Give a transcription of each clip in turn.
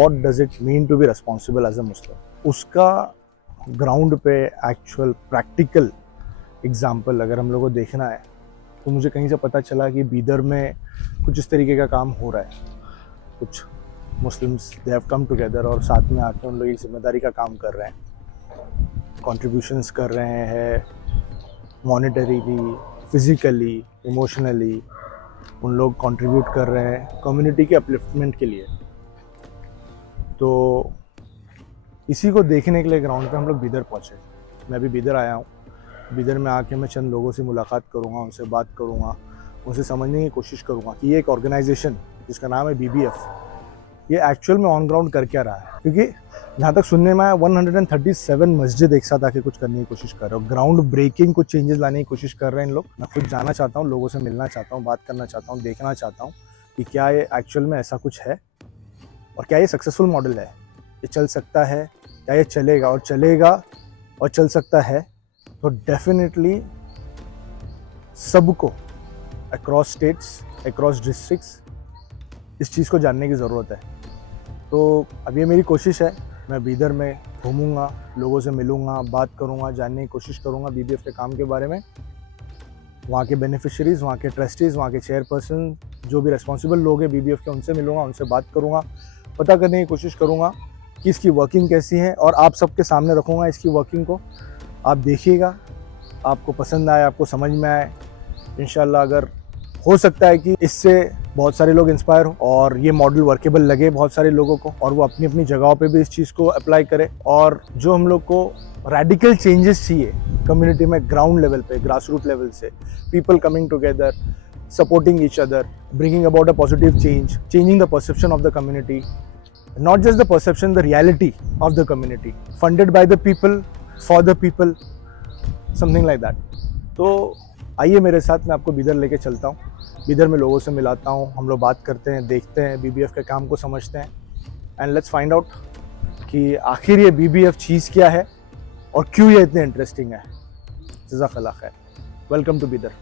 What does it mean to be responsible as a Muslim, उसका ground पे actual practical example अगर हम लोग को देखना है तो मुझे कहीं से पता चला कि बीदर में कुछ इस तरीके का काम हो रहा है। कुछ Muslims they have come together और साथ में आके उन लोग एक जिम्मेदारी का काम कर रहे हैं, कॉन्ट्रीब्यूशंस कर रहे हैं, मॉनेटरीली, फिज़िकली, इमोशनली उन लोग कंट्रीब्यूट कर रहे हैं कम्युनिटी के अपलिफ्टमेंट के लिए। तो इसी को देखने के लिए ग्राउंड पे हम लोग बीदर पहुँचे। मैं अभी बीदर आया हूँ। बीदर में आके मैं चंद लोगों से मुलाकात करूँगा, उनसे बात करूँगा, उनसे समझने की कोशिश करूँगा कि ये एक ऑर्गेनाइजेशन जिसका नाम है BBF, ये एक्चुअल में ऑन ग्राउंड कर क्या रहा है। क्योंकि जहाँ तक सुनने में आया 137 मस्जिद एक साथ आके कुछ करने की कोशिश कर रहे हो, ग्राउंड ब्रेकिंग कुछ चेंजेस लाने की कोशिश कर रहे हैं इन लोग। मैं खुद जाना चाहता हूँ, लोगों से मिलना चाहता हूँ, बात करना चाहता हूँ, देखना चाहता हूँ कि क्या ये एक्चुअल में ऐसा कुछ है और क्या ये सक्सेसफुल मॉडल है, ये चल सकता है, क्या ये चलेगा और चल सकता है तो डेफिनेटली सबको अक्रॉस स्टेट्स, अक्रॉस डिस्ट्रिक्ट्स इस चीज़ को जानने की ज़रूरत है। तो अब ये मेरी कोशिश है, मैं बीदर में घूमूंगा, लोगों से मिलूंगा, बात करूंगा, जानने की कोशिश करूंगा BBF के काम के बारे में, वहाँ के बेनिफिशरीज़, वहाँ के ट्रस्टीज़, वहाँ के चेयरपर्सन, जो भी रिस्पॉन्सिबल लोग हैं BBF के, उनसे मिलूंगा, उनसे बात करूंगा, पता करने की कोशिश करूंगा कि इसकी वर्किंग कैसी है और आप सबके सामने रखूँगा इसकी वर्किंग को। आप देखिएगा, आपको पसंद आए, आपको समझ में आए, इंशाल्लाह अगर हो सकता है कि इससे बहुत सारे लोग इंस्पायर हो और ये मॉडल वर्केबल लगे बहुत सारे लोगों को और वो अपनी अपनी जगहों पे भी इस चीज़ को अप्लाई करे। और जो हम लोग को रेडिकल चेंजेस चाहिए कम्युनिटी में, ग्राउंड लेवल पे, ग्रास रूट लेवल से, people coming together, supporting each other, bringing about a positive change, changing the perception of the community, not just the perception, the reality of the community, funded by the people, for the people, something like that. तो आइए मेरे साथ, मैं आपको बीदर लेके चलता हूँ, बीदर में लोगों से मिलाता हूँ, हम लोग बात करते हैं, देखते हैं, BBF के काम को समझते हैं एंड लेट्स फाइंड आउट कि आखिर ये BBF चीज़ क्या है और क्यों ये इतने इंटरेस्टिंग है। जज़ाकल्लाह खैर। Welcome to Bidar.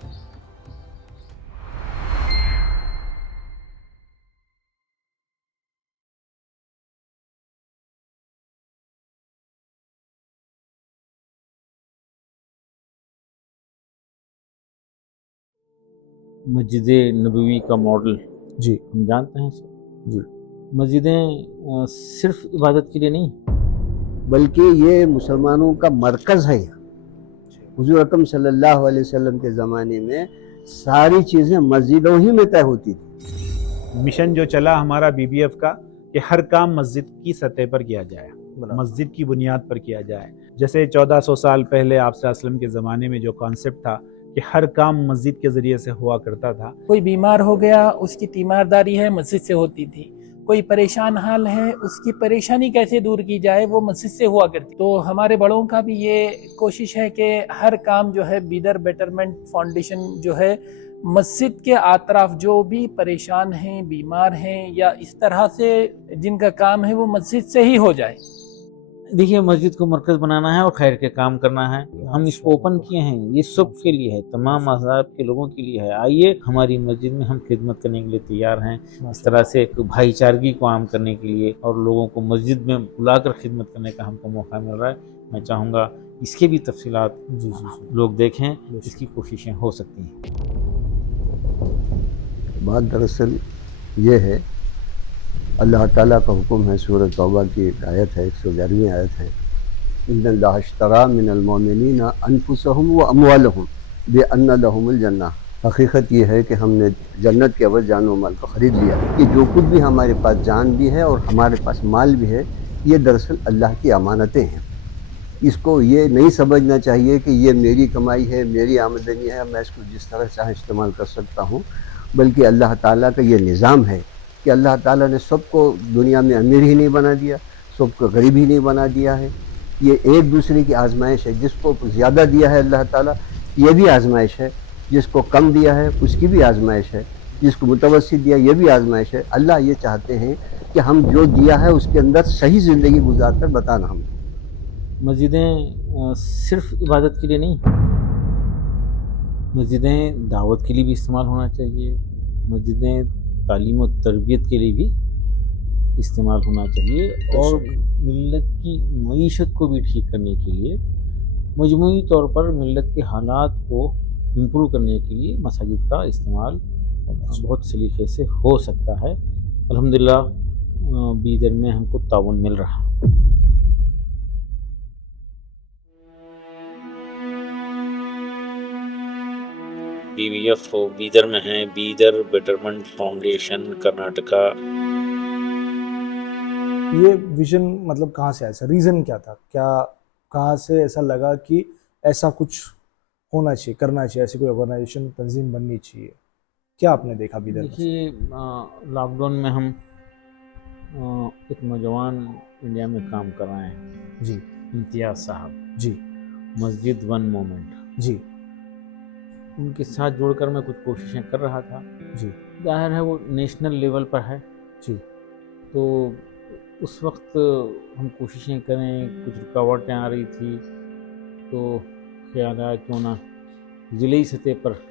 मस्जिद नबवी का मॉडल जी हम जानते हैं सर। जी। मस्जिदें सिर्फ इबादत के लिए नहीं, बल्कि ये मुसलमानों का मरकज़ है। हुज़ूर अकरम सल्लल्लाहु अलैहि वसल्लम के ज़माने में सारी चीज़ें मस्जिदों ही में तय होती थी। मिशन जो चला हमारा BBF का कि हर काम मस्जिद की सतह पर किया जाए, मस्जिद की बुनियाद पर किया जाए। जैसे 1400 साल पहले आप सल्लल्लाहु के ज़माने में जो कॉन्सेप्ट था कि हर काम मस्जिद के ज़रिए से हुआ करता था। कोई बीमार हो गया, उसकी तीमारदारी है मस्जिद से होती थी। कोई परेशान हाल है, उसकी परेशानी कैसे दूर की जाए, वो मस्जिद से हुआ करती। तो हमारे बड़ों का भी ये कोशिश है कि हर काम जो है बीदर बेटरमेंट फाउंडेशन जो है मस्जिद के आतराफ जो भी परेशान हैं, बीमार हैं या इस तरह से जिनका काम है वो मस्जिद से ही हो जाए। देखिए मस्जिद को मरकज़ बनाना है और खैर के काम करना है। हम इसको ओपन किए हैं, ये सब के लिए है, तमाम मज़हब के लोगों के लिए है। आइए हमारी मस्जिद में हम खिदमत करने के लिए तैयार हैं। इस तरह से भाईचारगी को आम करने के लिए और लोगों को मस्जिद में बुलाकर खिदमत करने का हमको मौका मिल रहा है। मैं चाहूँगा इसके भी तफसीलात लोग देखें, इसकी कोशिशें हो सकती हैं। बात दरअसल ये है, अल्लाह ताला का हुक्म है, सूरह तौबा की एक आयत है, 111वीं आयत है, इन्नल्लाह अश्तरा मिनल मोमिनीना अनफुसहुम व अमवालहुम बिअन्ना लहुमुल जन्नह। हकीकत ये है कि हमने जन्नत के अवज़ जान व माल को ख़रीद लिया कि जो कुछ भी हमारे पास जान भी है और हमारे पास माल भी है, ये दरअसल अल्लाह की अमानतें हैं। इसको ये नहीं समझना चाहिए कि ये मेरी कमाई है, मेरी आमदनी है, मैं इसको जिस तरह चाहे इस्तेमाल कर सकता हूँ, बल्कि अल्लाह ताला का ये निज़ाम है कि अल्लाह ताला ने सबको दुनिया में अमीर ही नहीं बना दिया, सबको गरीब ही नहीं बना दिया है। ये एक दूसरे की आजमाइश है। जिसको ज़्यादा दिया है अल्लाह ताला, ये भी आजमाइश है, जिसको कम दिया है उसकी भी आजमाइश है, जिसको मुतवस्सित दिया ये भी आजमाइश है। अल्लाह ये चाहते हैं कि हम जो दिया है उसके अंदर सही ज़िंदगी गुजारकर बताना। हम मस्जिदें सिर्फ इबादत के लिए नहीं, मस्जिदें दावत के लिए भी इस्तेमाल होना चाहिए, मस्जिदें तालीम और तरबियत के लिए भी इस्तेमाल होना चाहिए और मिल्लत की मईशत को भी ठीक करने के लिए, मजमूई तौर पर मिल्लत के हालात को इम्प्रूव करने के लिए मसाजिद का इस्तेमाल बहुत सलीके से हो सकता है। अल्हम्दुलिल्लाह बीदर में हमको ताउन मिल रहा है। BBF हो बीदर में है, बीदर बेटरमेंट फाउंडेशन कर्नाटका। ये विजन मतलब कहाँ से आया, ऐसा रीज़न क्या था, क्या कहाँ से ऐसा लगा कि ऐसा कुछ होना चाहिए, करना चाहिए, ऐसी कोई ऑर्गेनाइजेशन तंजीम बननी चाहिए, क्या आपने देखा बीदर में? देखिए लॉकडाउन में हम एक नौजवान इंडिया में काम कर रहे हैं जी इम्तियाज़ साहब, जी मस्जिद वन मोमेंट, जी उनके साथ जुड़कर मैं कुछ कोशिशें कर रहा था। जी जाहिर है वो नेशनल लेवल पर है, जी तो उस वक्त हम कोशिशें करें, कुछ रुकावटें आ रही थी, तो ख्याल आया क्यों ना ज़िले सतह पर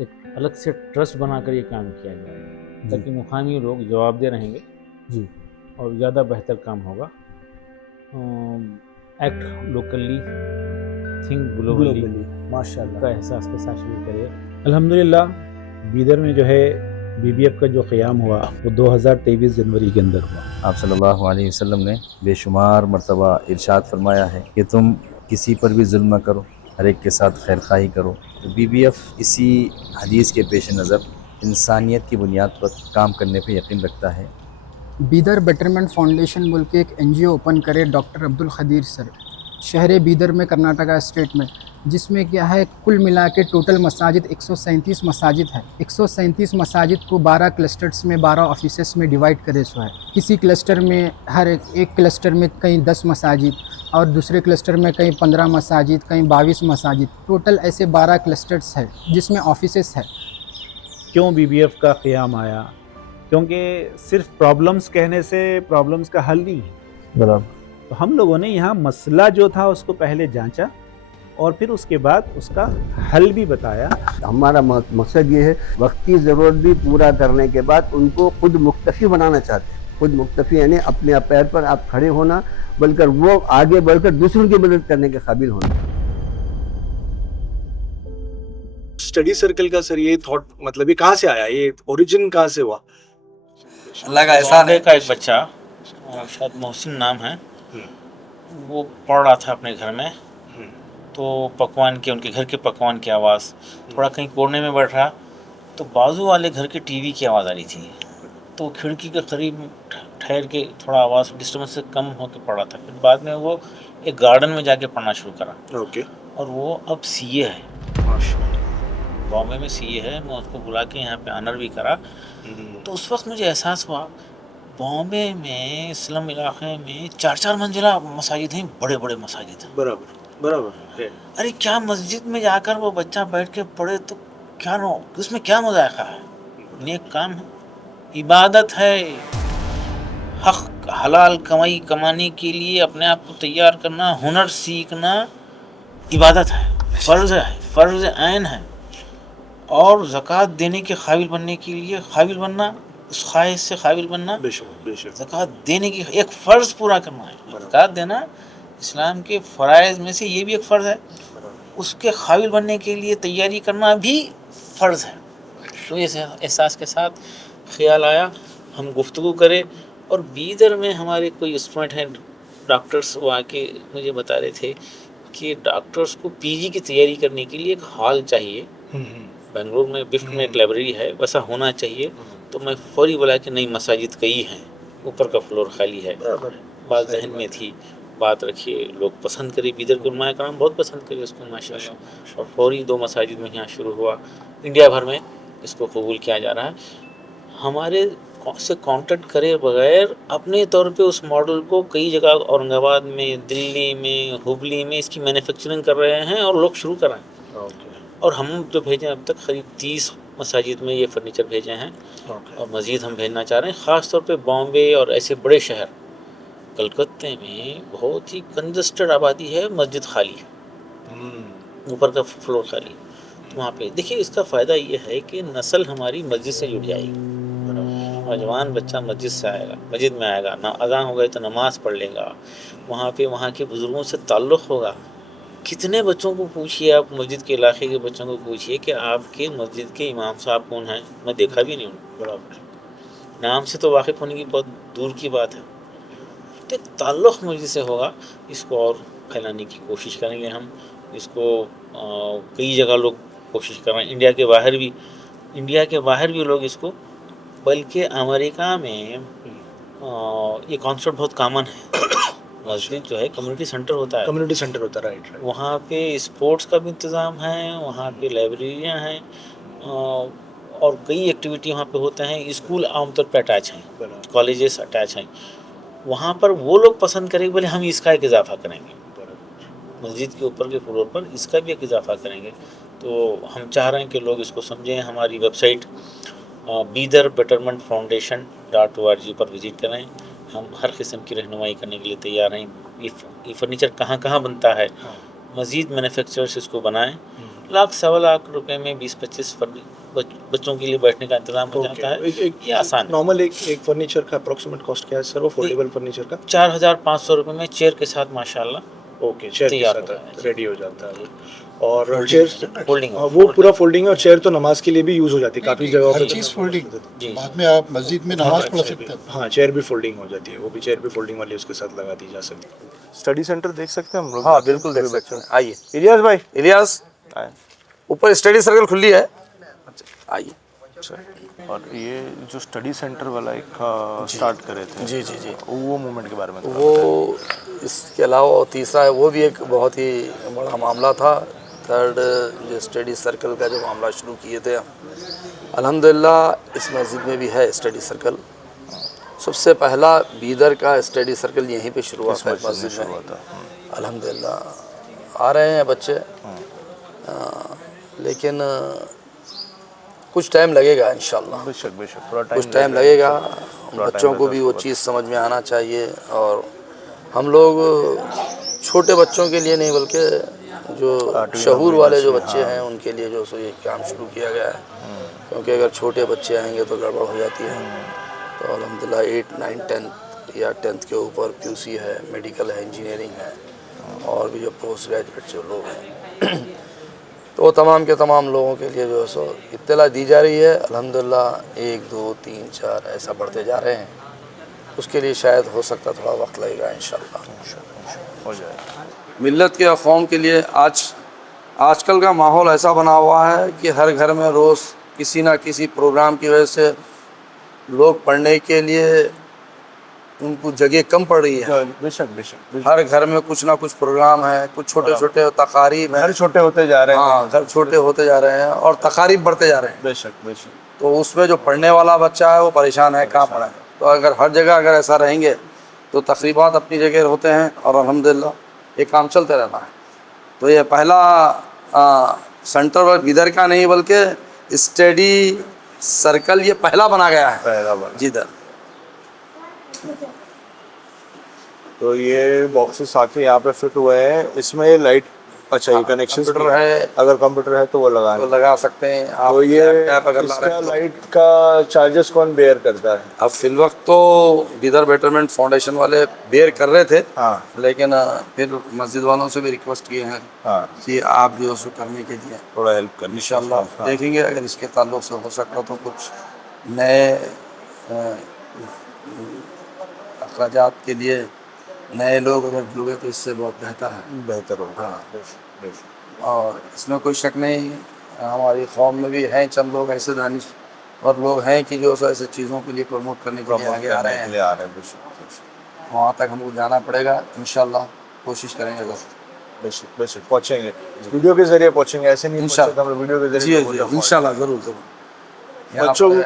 एक अलग से ट्रस्ट बनाकर ये काम किया जाए, ताकि मुकामी लोग जवाबदेह रहेंगे जी और ज़्यादा बेहतर काम होगा। एक्ट लोकली थिंक ग्लोबली माशाल्लाह। का एहसास के साथ शुरू करिए। अल्हम्दुलिल्लाह बीदर में जो है BBF का जो क़याम हुआ वो 2023 जनवरी के अंदर हुआ। आप सल्लल्लाहु अलैहि वसल्लम ने बेशुमार मरतबा इरशाद फरमाया है कि तुम किसी पर भी जुल्म न करो, हर एक के साथ खैर खाही करो। तो BBF इसी हदीस के पेश नज़र इंसानियत की बुनियाद पर काम करने पर यकीन रखता है। बीदर बेटरमेंट फाउंडेशन बोल के एक NGO ओपन करे डॉक्टर अब्दुल खदीर सर, शहर बीदर में कर्नाटका स्टेट में, जिसमें क्या है कुल मिला के टोटल मसाजिद 137 मसाजिद है। 137 मसाजिद को 12 क्लस्टर्स में 12 ऑफिसेस में डिवाइड करे सो है। किसी क्लस्टर में हर एक क्लस्टर में कहीं 10 मसाजिद और दूसरे क्लस्टर में कहीं 15 मसाजिद, कहीं 22 मसाजिद, टोटल ऐसे 12 क्लस्टर्स है जिसमें ऑफिसेस है। क्यों BBF का क़याम आया? क्योंकि सिर्फ प्रॉब्लम्स कहने से प्रॉब्लम्स का हल नहीं है। बराबर। तो हम लोगों ने यहाँ मसला जो था उसको पहले जांचा और फिर उसके बाद उसका हल भी बताया। हमारा मकसद ये है वक्त की ज़रूरत भी पूरा करने के बाद उनको खुद मुक्तफ़ी बनाना चाहते हैं। खुद मुक्तफ़ी यानी अपने पैर पर आप खड़े होना, बल्कि वो आगे बढ़कर दूसरों की मदद करने के काबिल होना। स्टडी सर्कल का सर ये थॉट मतलब ये कहाँ से आया, ये ओरिजिन कहाँ से हुआ? अल्लाह का एहसान है। का एक बच्चा शायद मोहसिन नाम है, वो पढ़ रहा था अपने घर में, तो पकवान के उनके घर के पकवान की आवाज़, थोड़ा कहीं कोने में बैठ रहा तो बाजू वाले घर के टीवी की आवाज़ आ रही थी, तो खिड़की के करीब ठहर के थोड़ा आवाज़ डिस्टर्बेंस से कम होकर पढ़ा था। फिर बाद में वो एक गार्डन में जाके पढ़ना शुरू करा। ओके। और वो अब CA है, बॉम्बे में CA है। मैं उसको बुला के यहाँ पे ऑनर भी करा। तो उस वक्त मुझे एहसास हुआ बॉम्बे में स्लम इलाके में 4-4 मंजिला मसाजिद हैं, बड़े बड़े मसाजिद हैं। बराबर बराबर है। अरे क्या मस्जिद में जाकर वो बच्चा बैठ के पढ़े तो क्या नो, उसमें क्या मुज़ायक़ा है? नेक काम है, इबादत है, हक हलाल कमाई कमाने के लिए अपने आप को तैयार करना, हुनर सीखना इबादत है, फ़र्ज़ ऐन है। और ज़कात देने के काबिल बनने के लिए काबिल बनना, उस ख्वाहिश से काबिल बनना, बेशक ज़कात देने की एक फ़र्ज़ पूरा करना है। ज़कात देना इस्लाम के फ़राइज़ में से ये भी एक फ़र्ज़ है, उसके काबिल बनने के लिए तैयारी करना भी फ़र्ज़ है। तो इस एहसास के साथ ख्याल आया हम गुफ्तगू करें। और बीदर में हमारे कोई स्टूडेंट हैं डॉक्टर्स, वो आके मुझे बता रहे थे कि डॉक्टर्स को PG की तैयारी करने के लिए एक हॉल चाहिए। बेंगलुरु में बिफ्ट में एक लाइब्रेरी है, वैसा होना चाहिए। तो मैं फौरी बोला कि नहीं, मसाजिद कई हैं, ऊपर का फ्लोर खाली है। बात जहन में थी, बात रखिए, लोग पसंद करे, बीदर के उलमाए कराम बहुत पसंद करे उसको माशाल्लाह। और फौरी 2 मसाजिद में यहाँ शुरू हुआ। इंडिया भर में इसको कबूल किया जा रहा है। हमारे से कांटेक्ट करे बगैर अपने तौर पे उस मॉडल को कई जगह औरंगाबाद में, दिल्ली में, हुबली में इसकी मैन्युफैक्चरिंग कर रहे हैं और लोग शुरू कर रहे हैं। और हम जो भेजे अब तक करीब 30 मसाजिद में ये फर्नीचर भेजे हैं। और मज़ीद हम भेजना चाह रहे हैं, ख़ास तौर पे बॉम्बे और ऐसे बड़े शहर। कलकत्ते में बहुत ही कंजस्टेड आबादी है, मस्जिद खाली है, ऊपर का फ्लोर खाली। तो वहाँ पे देखिए, इसका फ़ायदा ये है कि नस्ल हमारी मस्जिद से जुड़ जाएगी। नौजवान बच्चा मस्जिद से आएगा, मस्जिद में आएगा ना, अज़ान हो गई तो नमाज़ पढ़ लेगा, वहाँ पे वहाँ के बुज़ुर्गों से ताल्लुक़ होगा। कितने बच्चों को पूछिए आप, मस्जिद के इलाके के बच्चों को पूछिए कि आपके मस्जिद के इमाम साहब कौन हैं, मैं देखा भी नहीं हूँ बराबर, नाम से तो वाकिफ़ होने की बहुत दूर की बात है। तो ताल्लुक़ मस्जिद से होगा, इसको और फैलाने की कोशिश करेंगे हम। इसको कई जगह लोग कोशिश कर रहे हैं, इंडिया के बाहर भी लोग इसको, बल्कि अमेरिका में ये कॉन्सेप्ट बहुत कॉमन है। मस्जिद जो है कम्युनिटी सेंटर होता है, कम्युनिटी सेंटर होता है, राइट। वहाँ पे स्पोर्ट्स का भी इंतज़ाम है, वहाँ पे लाइब्रेरियाँ हैं, और कई एक्टिविटी वहाँ पे होते हैं। स्कूल आमतौर पर अटैच हैं, कॉलेजेस अटैच हैं। वहाँ पर वो लोग पसंद करेंगे बोले हम इसका एक इजाफा करेंगे, मस्जिद के ऊपर के फ्लोर पर इसका भी एक इजाफा करेंगे। तो हम चाह रहे हैं कि लोग इसको समझें। हमारी वेबसाइट bidarbetermentfoundation.org पर विज़िट करें। हम हर किस्म की रहनुमाई करने के लिए तैयार हैं। ये फर्नीचर कहाँ कहाँ बनता है, मज़ीद मैन्युफैक्चरर्स इसको बनाएं। लाख सवा लाख रुपए में 20-25 बच्चों के लिए बैठने का इंतजाम हो जाता है। ये आसान है। नॉर्मल एक फर्नीचर का अप्रोक्सीमेट कॉस्ट क्या है सर, वो फोल्डेबल फर्नीचर का? 4,500 रुपये में चेयर के साथ माशाल्लाह ओके, चेयर के तैयार साथ रेडी हो जाता है वो। और चेयर फोल्डिंग वो पूरा फोल्डिंग है, और चेयर तो नमाज के लिए भी यूज़ हो जाती है काफ़ी जगहों हर पे। चीज़ फोल्डिंग, जी। बाद में आप मस्जिद में नमाज पढ़ सकते हैं। हाँ, चेयर भी फोल्डिंग हो जाती है, वो भी चेयर भी फोल्डिंग वाली उसके साथ लगा दी जा सकती है। स्टडी सेंटर देख सकते हैं हम लोग? हाँ बिल्कुल देख सकते हैं, आइए। इलियास भाई, इलियास ऊपर स्टडी सर्कल खुली है, आइए। और ये जो स्टडी सेंटर वाला एक स्टार्ट करे थे, जी जी जी, वो मूवमेंट के बारे में वो इसके अलावा और तीसरा है, वो भी एक बहुत ही बड़ा मामला था। थर्ड जो स्टडी सर्कल का जो मामला शुरू किए थे हम, अल्हम्दुलिल्लाह इस मस्जिद में भी है स्टडी सर्कल। सबसे पहला बीदर का स्टडी सर्कल यहीं पे शुरू हुआ था मस्जिद में, अल्हम्दुलिल्लाह। आ रहे हैं बच्चे, लेकिन कुछ टाइम लगेगा इंशाल्लाह, कुछ टाइम लगेगा। बच्चों को भी वो चीज़ समझ में आना चाहिए। और हम लोग छोटे बच्चों के लिए नहीं, बल्कि जो शहूर वाले जो बच्चे हैं उनके लिए जो सो ये काम शुरू किया गया है। क्योंकि अगर छोटे बच्चे आएंगे तो गड़बड़ हो जाती है। तो अल्हम्दुलिल्लाह 8, 9, 10 या 10th के ऊपर QC है, मेडिकल है, इंजीनियरिंग है, और भी जो पोस्ट ग्रेजुएट जो लोग हैं तो तमाम के तमाम लोगों के लिए जो है सो इत्तला दी जा रही है। अल्हम्दुलिल्लाह 1, 2, 3, 4 ऐसा बढ़ते जा रहे हैं। उसके लिए शायद हो सकता थोड़ा वक्त लगेगा, इंशाल्लाह हो जाएगा। मिल्लत के अक़वाम के लिए आजकल का माहौल ऐसा बना हुआ है कि हर घर में रोज़ किसी ना किसी प्रोग्राम की वजह से लोग पढ़ने के लिए उनको जगह कम पड़ रही है। बेशक हर घर में कुछ ना कुछ प्रोग्राम है, कुछ छोटे छोटे तकारीब हैं, घर छोटे होते जा रहे हैं। हाँ, घर छोटे होते जा रहे हैं और तकारीब बढ़ते जा रहे हैं। बेशक तो उसमें जो पढ़ने वाला बच्चा है वो परेशान है, कहाँ पढ़े। तो अगर हर जगह अगर ऐसा रहेंगे तो तकरीबात अपनी जगह होते हैं और अल्हम्दुलिल्लाह ये काम चलते रहता है। तो ये पहला सेंटर इधर का नहीं बल्कि स्टडी सर्कल ये पहला बना गया है जिधर। तो ये बॉक्सेस आके यहाँ पे फिट हुए हैं, इसमें लाइट, अच्छा ये कनेक्शन कंप्यूटर है, अगर कंप्यूटर है तो वो लगा सकते हैं आप। तो ये अगर इसका लाइट का चार्जेस कौन बेयर करता है? अब फिल वक्त तो बिदर बेटरमेंट फाउंडेशन वाले बेयर कर रहे थे, हाँ, लेकिन फिर मस्जिद वालों से भी रिक्वेस्ट किए हैं हाँ, कि आप जो है करने के लिए थोड़ा हेल्प कर इंशाल्लाह देखेंगे। अगर इसके ताल्लुक से हो सकता तो कुछ नए अखराजात के लिए नए लोग अगर जुड़े तो इससे बहुत बेहतर होगा। हाँ, और इसमें कोई शक नहीं, हमारी कौम में भी हैं चंद लोग ऐसे दानिश और लोग हैं कि जो ऐसे चीज़ों के लिए प्रमोट करने के लिए आगे आ रहे हैं। वहाँ तक हमको जाना पड़ेगा, इंशाल्लाह कोशिश करेंगे। बेशक पहुँचेंगे, वीडियो के जरिए पहुँचेंगे, ऐसे नहीं इंशाल्लाह, हम वीडियो के जरिए। जी इंशाल्लाह ज़रूर। बच्चों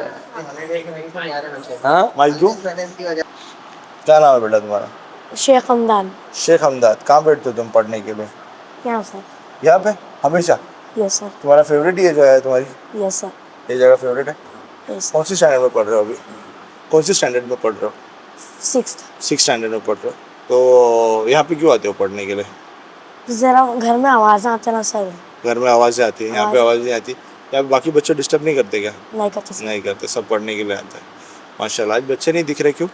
हाँ माइजू, क्या नाम है बेटा तुम्हारा? शेख हमदान। शेख हमदाद। कहाँ बैठते हो तुम पढ़ने के लिए? यहाँ सर। यहाँ पे हमेशा? Yes sir. तुम्हारा फेवरेट ये जगह है तुम्हारी? Yes sir. ये जगह फेवरेट है? यस। कौन सी स्टैंडर्ड में पढ़ रहे हो अभी? कौन सी स्टैंडर्ड में पढ़ रहे हो? 6th स्टैंडर्ड में पढ़ रहे हो। तो यहाँ पे क्यों आते हो पढ़ने के लिए? जरा घर में आवाज़ आते ना सर। घर में आवाज़ें आती है, यहाँ पे आवाज़ नहीं आती? यहाँ पे बाकी बच्चे डिस्टर्ब नहीं करते क्या? नहीं करते सर। नहीं करते, सब पढ़ने के लिए आते हैं। माशाल्लाह। आज बच्चे नहीं दिख रहे, क्यों?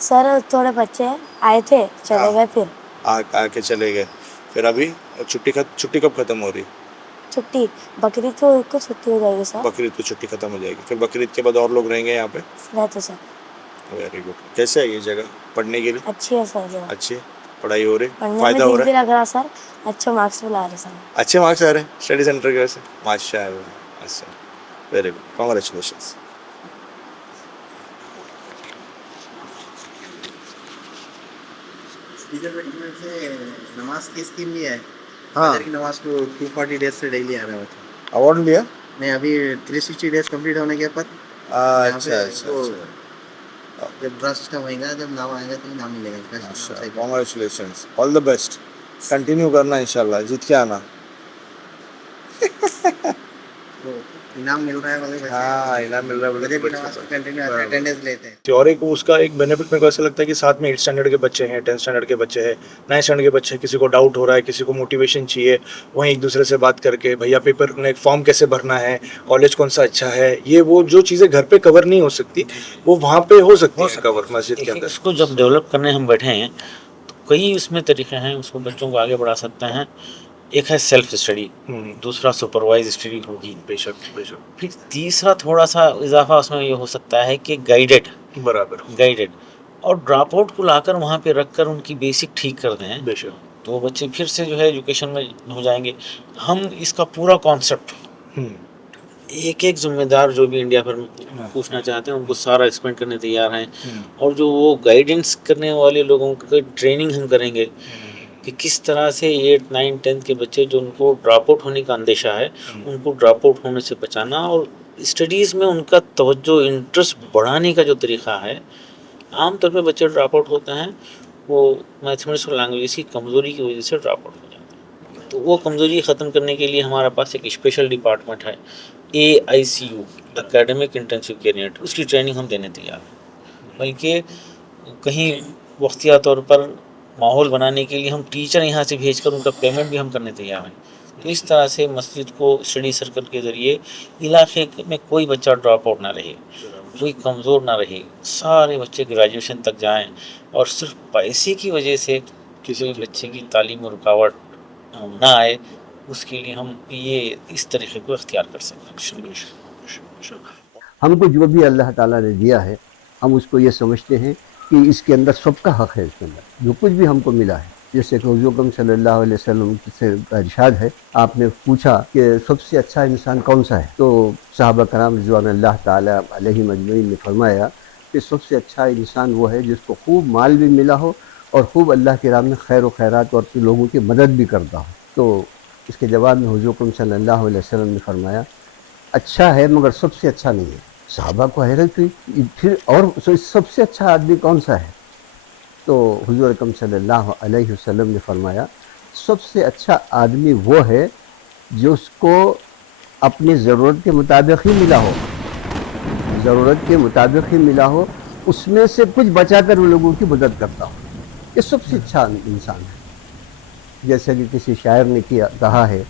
सर थोड़े बच्चे आए थे, चले गए फिर। आके चले गए। फिर अभी छुट्टी कब खत्म हो रही? छुट्टी बकरीद को छुट्टी हो जाएगी सर। बकरीद की छुट्टी खत्म हो जाएगी, फिर बकरीद के बाद और लोग रहेंगे यहाँ पे? रहते सर। Very good. कैसे है ये जगह पढ़ने के लिए? अच्छी है सर जगह। अच्छी है, पढ़ाई हो रही, पढ़ने फायदा में हो दिल भी रहा है? लग रहा सर, अच्छे मार्क्स भी ला रहे सर। अच्छे मार्क्स आ रहे हैं स्टडी सेंटर की वजह से? माशाल्लाह, अच्छा, वेरी गुड, कांग्रेचुलेशंस। नमाज की स्कीम भी है। हाँ, फजर की नमाज को 240 डेज से डेली आ रहा है। अवार्ड लिया? नहीं, अभी 360 डेज कंप्लीट होने के बाद अच्छा, जब ट्रस्ट का होएगा, जब नाम आएगा तो नाम मिलेगा। Congratulations, all the best, continue करना इंशाल्लाह, जीत के आना। तो इनाम मिल रहा है वाले बच्चे। हाँ, इनाम मिल रहा है फजर की नमाज को कंटिन्यू अटेंडेंस लेते हैं। और एक उसका एक बेनिफिट मेरे को ऐसा लगता है कि साथ में 8th स्टैंडर्ड के बच्चे हैं, 10th स्टैंडर्ड के बच्चे हैं, 9th स्टैंडर्ड के बच्चे हैं, किसी को डाउट हो रहा है, किसी को मोटिवेशन चाहिए, वहीं एक दूसरे से बात करके भैया पेपर में फॉर्म कैसे भरना है, कॉलेज कौन सा अच्छा है, ये वो जो चीज़ें घर पे कवर नहीं हो सकती वो वहाँ पे हो सकती है कवर मस्जिद के अंदर। इसको जब डेवलप करने हम बैठे हैं तो कई उसमें तरीके हैं, उसको बच्चों को आगे बढ़ा सकते हैं। एक है सेल्फ स्टडी, दूसरा सुपरवाइज स्टडी होगी, बेशक बेशक। फिर तीसरा थोड़ा सा इजाफा उसमें ये हो सकता है कि गाइडेड और ड्रॉप आउट को लाकर वहाँ पे रख कर उनकी बेसिक ठीक कर दें, बेशक, तो वो बच्चे फिर से जो है एजुकेशन में हो जाएंगे। हम इसका पूरा कॉन्सेप्ट एक एक जिम्मेदार जो भी इंडिया भर में पूछना चाहते हैं उनको सारा एक्सप्लेन करने तैयार हैं, और जो वो गाइडेंस करने वाले लोगों की ट्रेनिंग हम करेंगे कि किस तरह से 8, 9, 10 के बच्चे जो उनको ड्रॉप आउट होने का अंदेशा है उनको ड्रॉप आउट होने से बचाना, और स्टडीज़ में उनका तवज्जो इंटरेस्ट बढ़ाने का जो तरीका है। आमतौर पे बच्चे ड्रॉप आउट होते हैं वो मैथमेटिक्स और लैंग्वेज की कमज़ोरी की वजह से ड्रॉप आउट हो जाते हैं, तो वो कमज़ोरी ख़त्म करने के लिए हमारे पास एक स्पेशल डिपार्टमेंट है, AICU, academic intensive care unit, उसकी ट्रेनिंग हम देने तैयार हैं। बल्कि कहीं वक्तिया तौर पर माहौल बनाने के लिए हम टीचर यहाँ से भेजकर उनका पेमेंट भी हम करने तैयार हैं। तो इस तरह से मस्जिद को स्टडी सर्कल के ज़रिए इलाके में कोई बच्चा ड्रॉप आउट ना रहे, कोई कमज़ोर ना रहे, सारे बच्चे ग्रेजुएशन तक जाएं, और सिर्फ पैसे की वजह से किसी बच्चे की तालीम में रुकावट ना आए, उसके लिए हम ये इस तरीके को इख्तियार कर सकते हैं। हमको जो भी अल्लाह ताला ने दिया है हम उसको ये समझते हैं कि इसके अंदर सबका हक़ है। इसके अंदर जो कुछ भी हमको मिला है, जैसे कि हुज़ूर अकरम सल्लल्लाहु अलैहि वसल्लम से इरशाद है, आपने पूछा कि सबसे अच्छा इंसान कौन सा है, तो सहाबा कराम रिज़वानुल्लाह ताला अलैहिम अजमईन ने फरमाया कि सबसे अच्छा इंसान वो है जिसको खूब माल भी मिला हो और खूब अल्लाह के राह में खैर व खैरात और लोगों की मदद भी करता हो। तो इसके जवाब में हुज़ूर अकरम सल्लल्लाहु अलैहि वसल्लम ने फरमाया, अच्छा है मगर सबसे अच्छा नहीं है। सहाबा को हैरत हुई, फिर और सबसे अच्छा आदमी कौन सा है? तो हुज़ूर अकरम सल्लल्लाहु अलैहि वसल्लम ने फरमाया, सबसे अच्छा आदमी वो है जो उसको अपनी ज़रूरत के मुताबिक ही मिला हो, ज़रूरत के मुताबिक ही मिला हो, उसमें से कुछ बचाकर वो लोगों की मदद करता हो। ये सबसे अच्छा इंसान है। जैसे कि किसी शायर ने कहा है,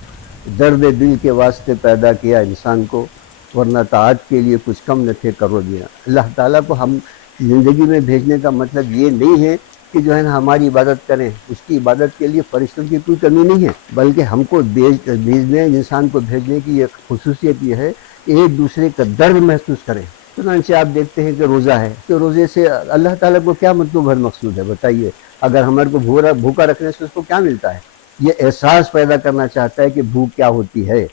दर्द दिल के वास्ते पैदा किया इंसान को, वरना ताअत के लिए कुछ कम न थे करो दिया। अल्लाह ताला को हम ज़िंदगी में भेजने का मतलब ये नहीं है कि जो है ना हमारी इबादत करें, उसकी इबादत के लिए फरिश्तों की कोई कमी नहीं है, बल्कि हमको भेजने इंसान को भेजने की एक खुसूसियत ये है कि एक दूसरे का दर्द महसूस करें। चुनांचे आप देखते हैं कि रोज़ा है, तो रोज़े से अल्लाह ताला को क्या मतलब भर मकसूद है बताइए? अगर हमारे को भूखा रखने से उसको क्या मिलता है? ये एहसास पैदा करना चाहता है कि भूख क्या होती है,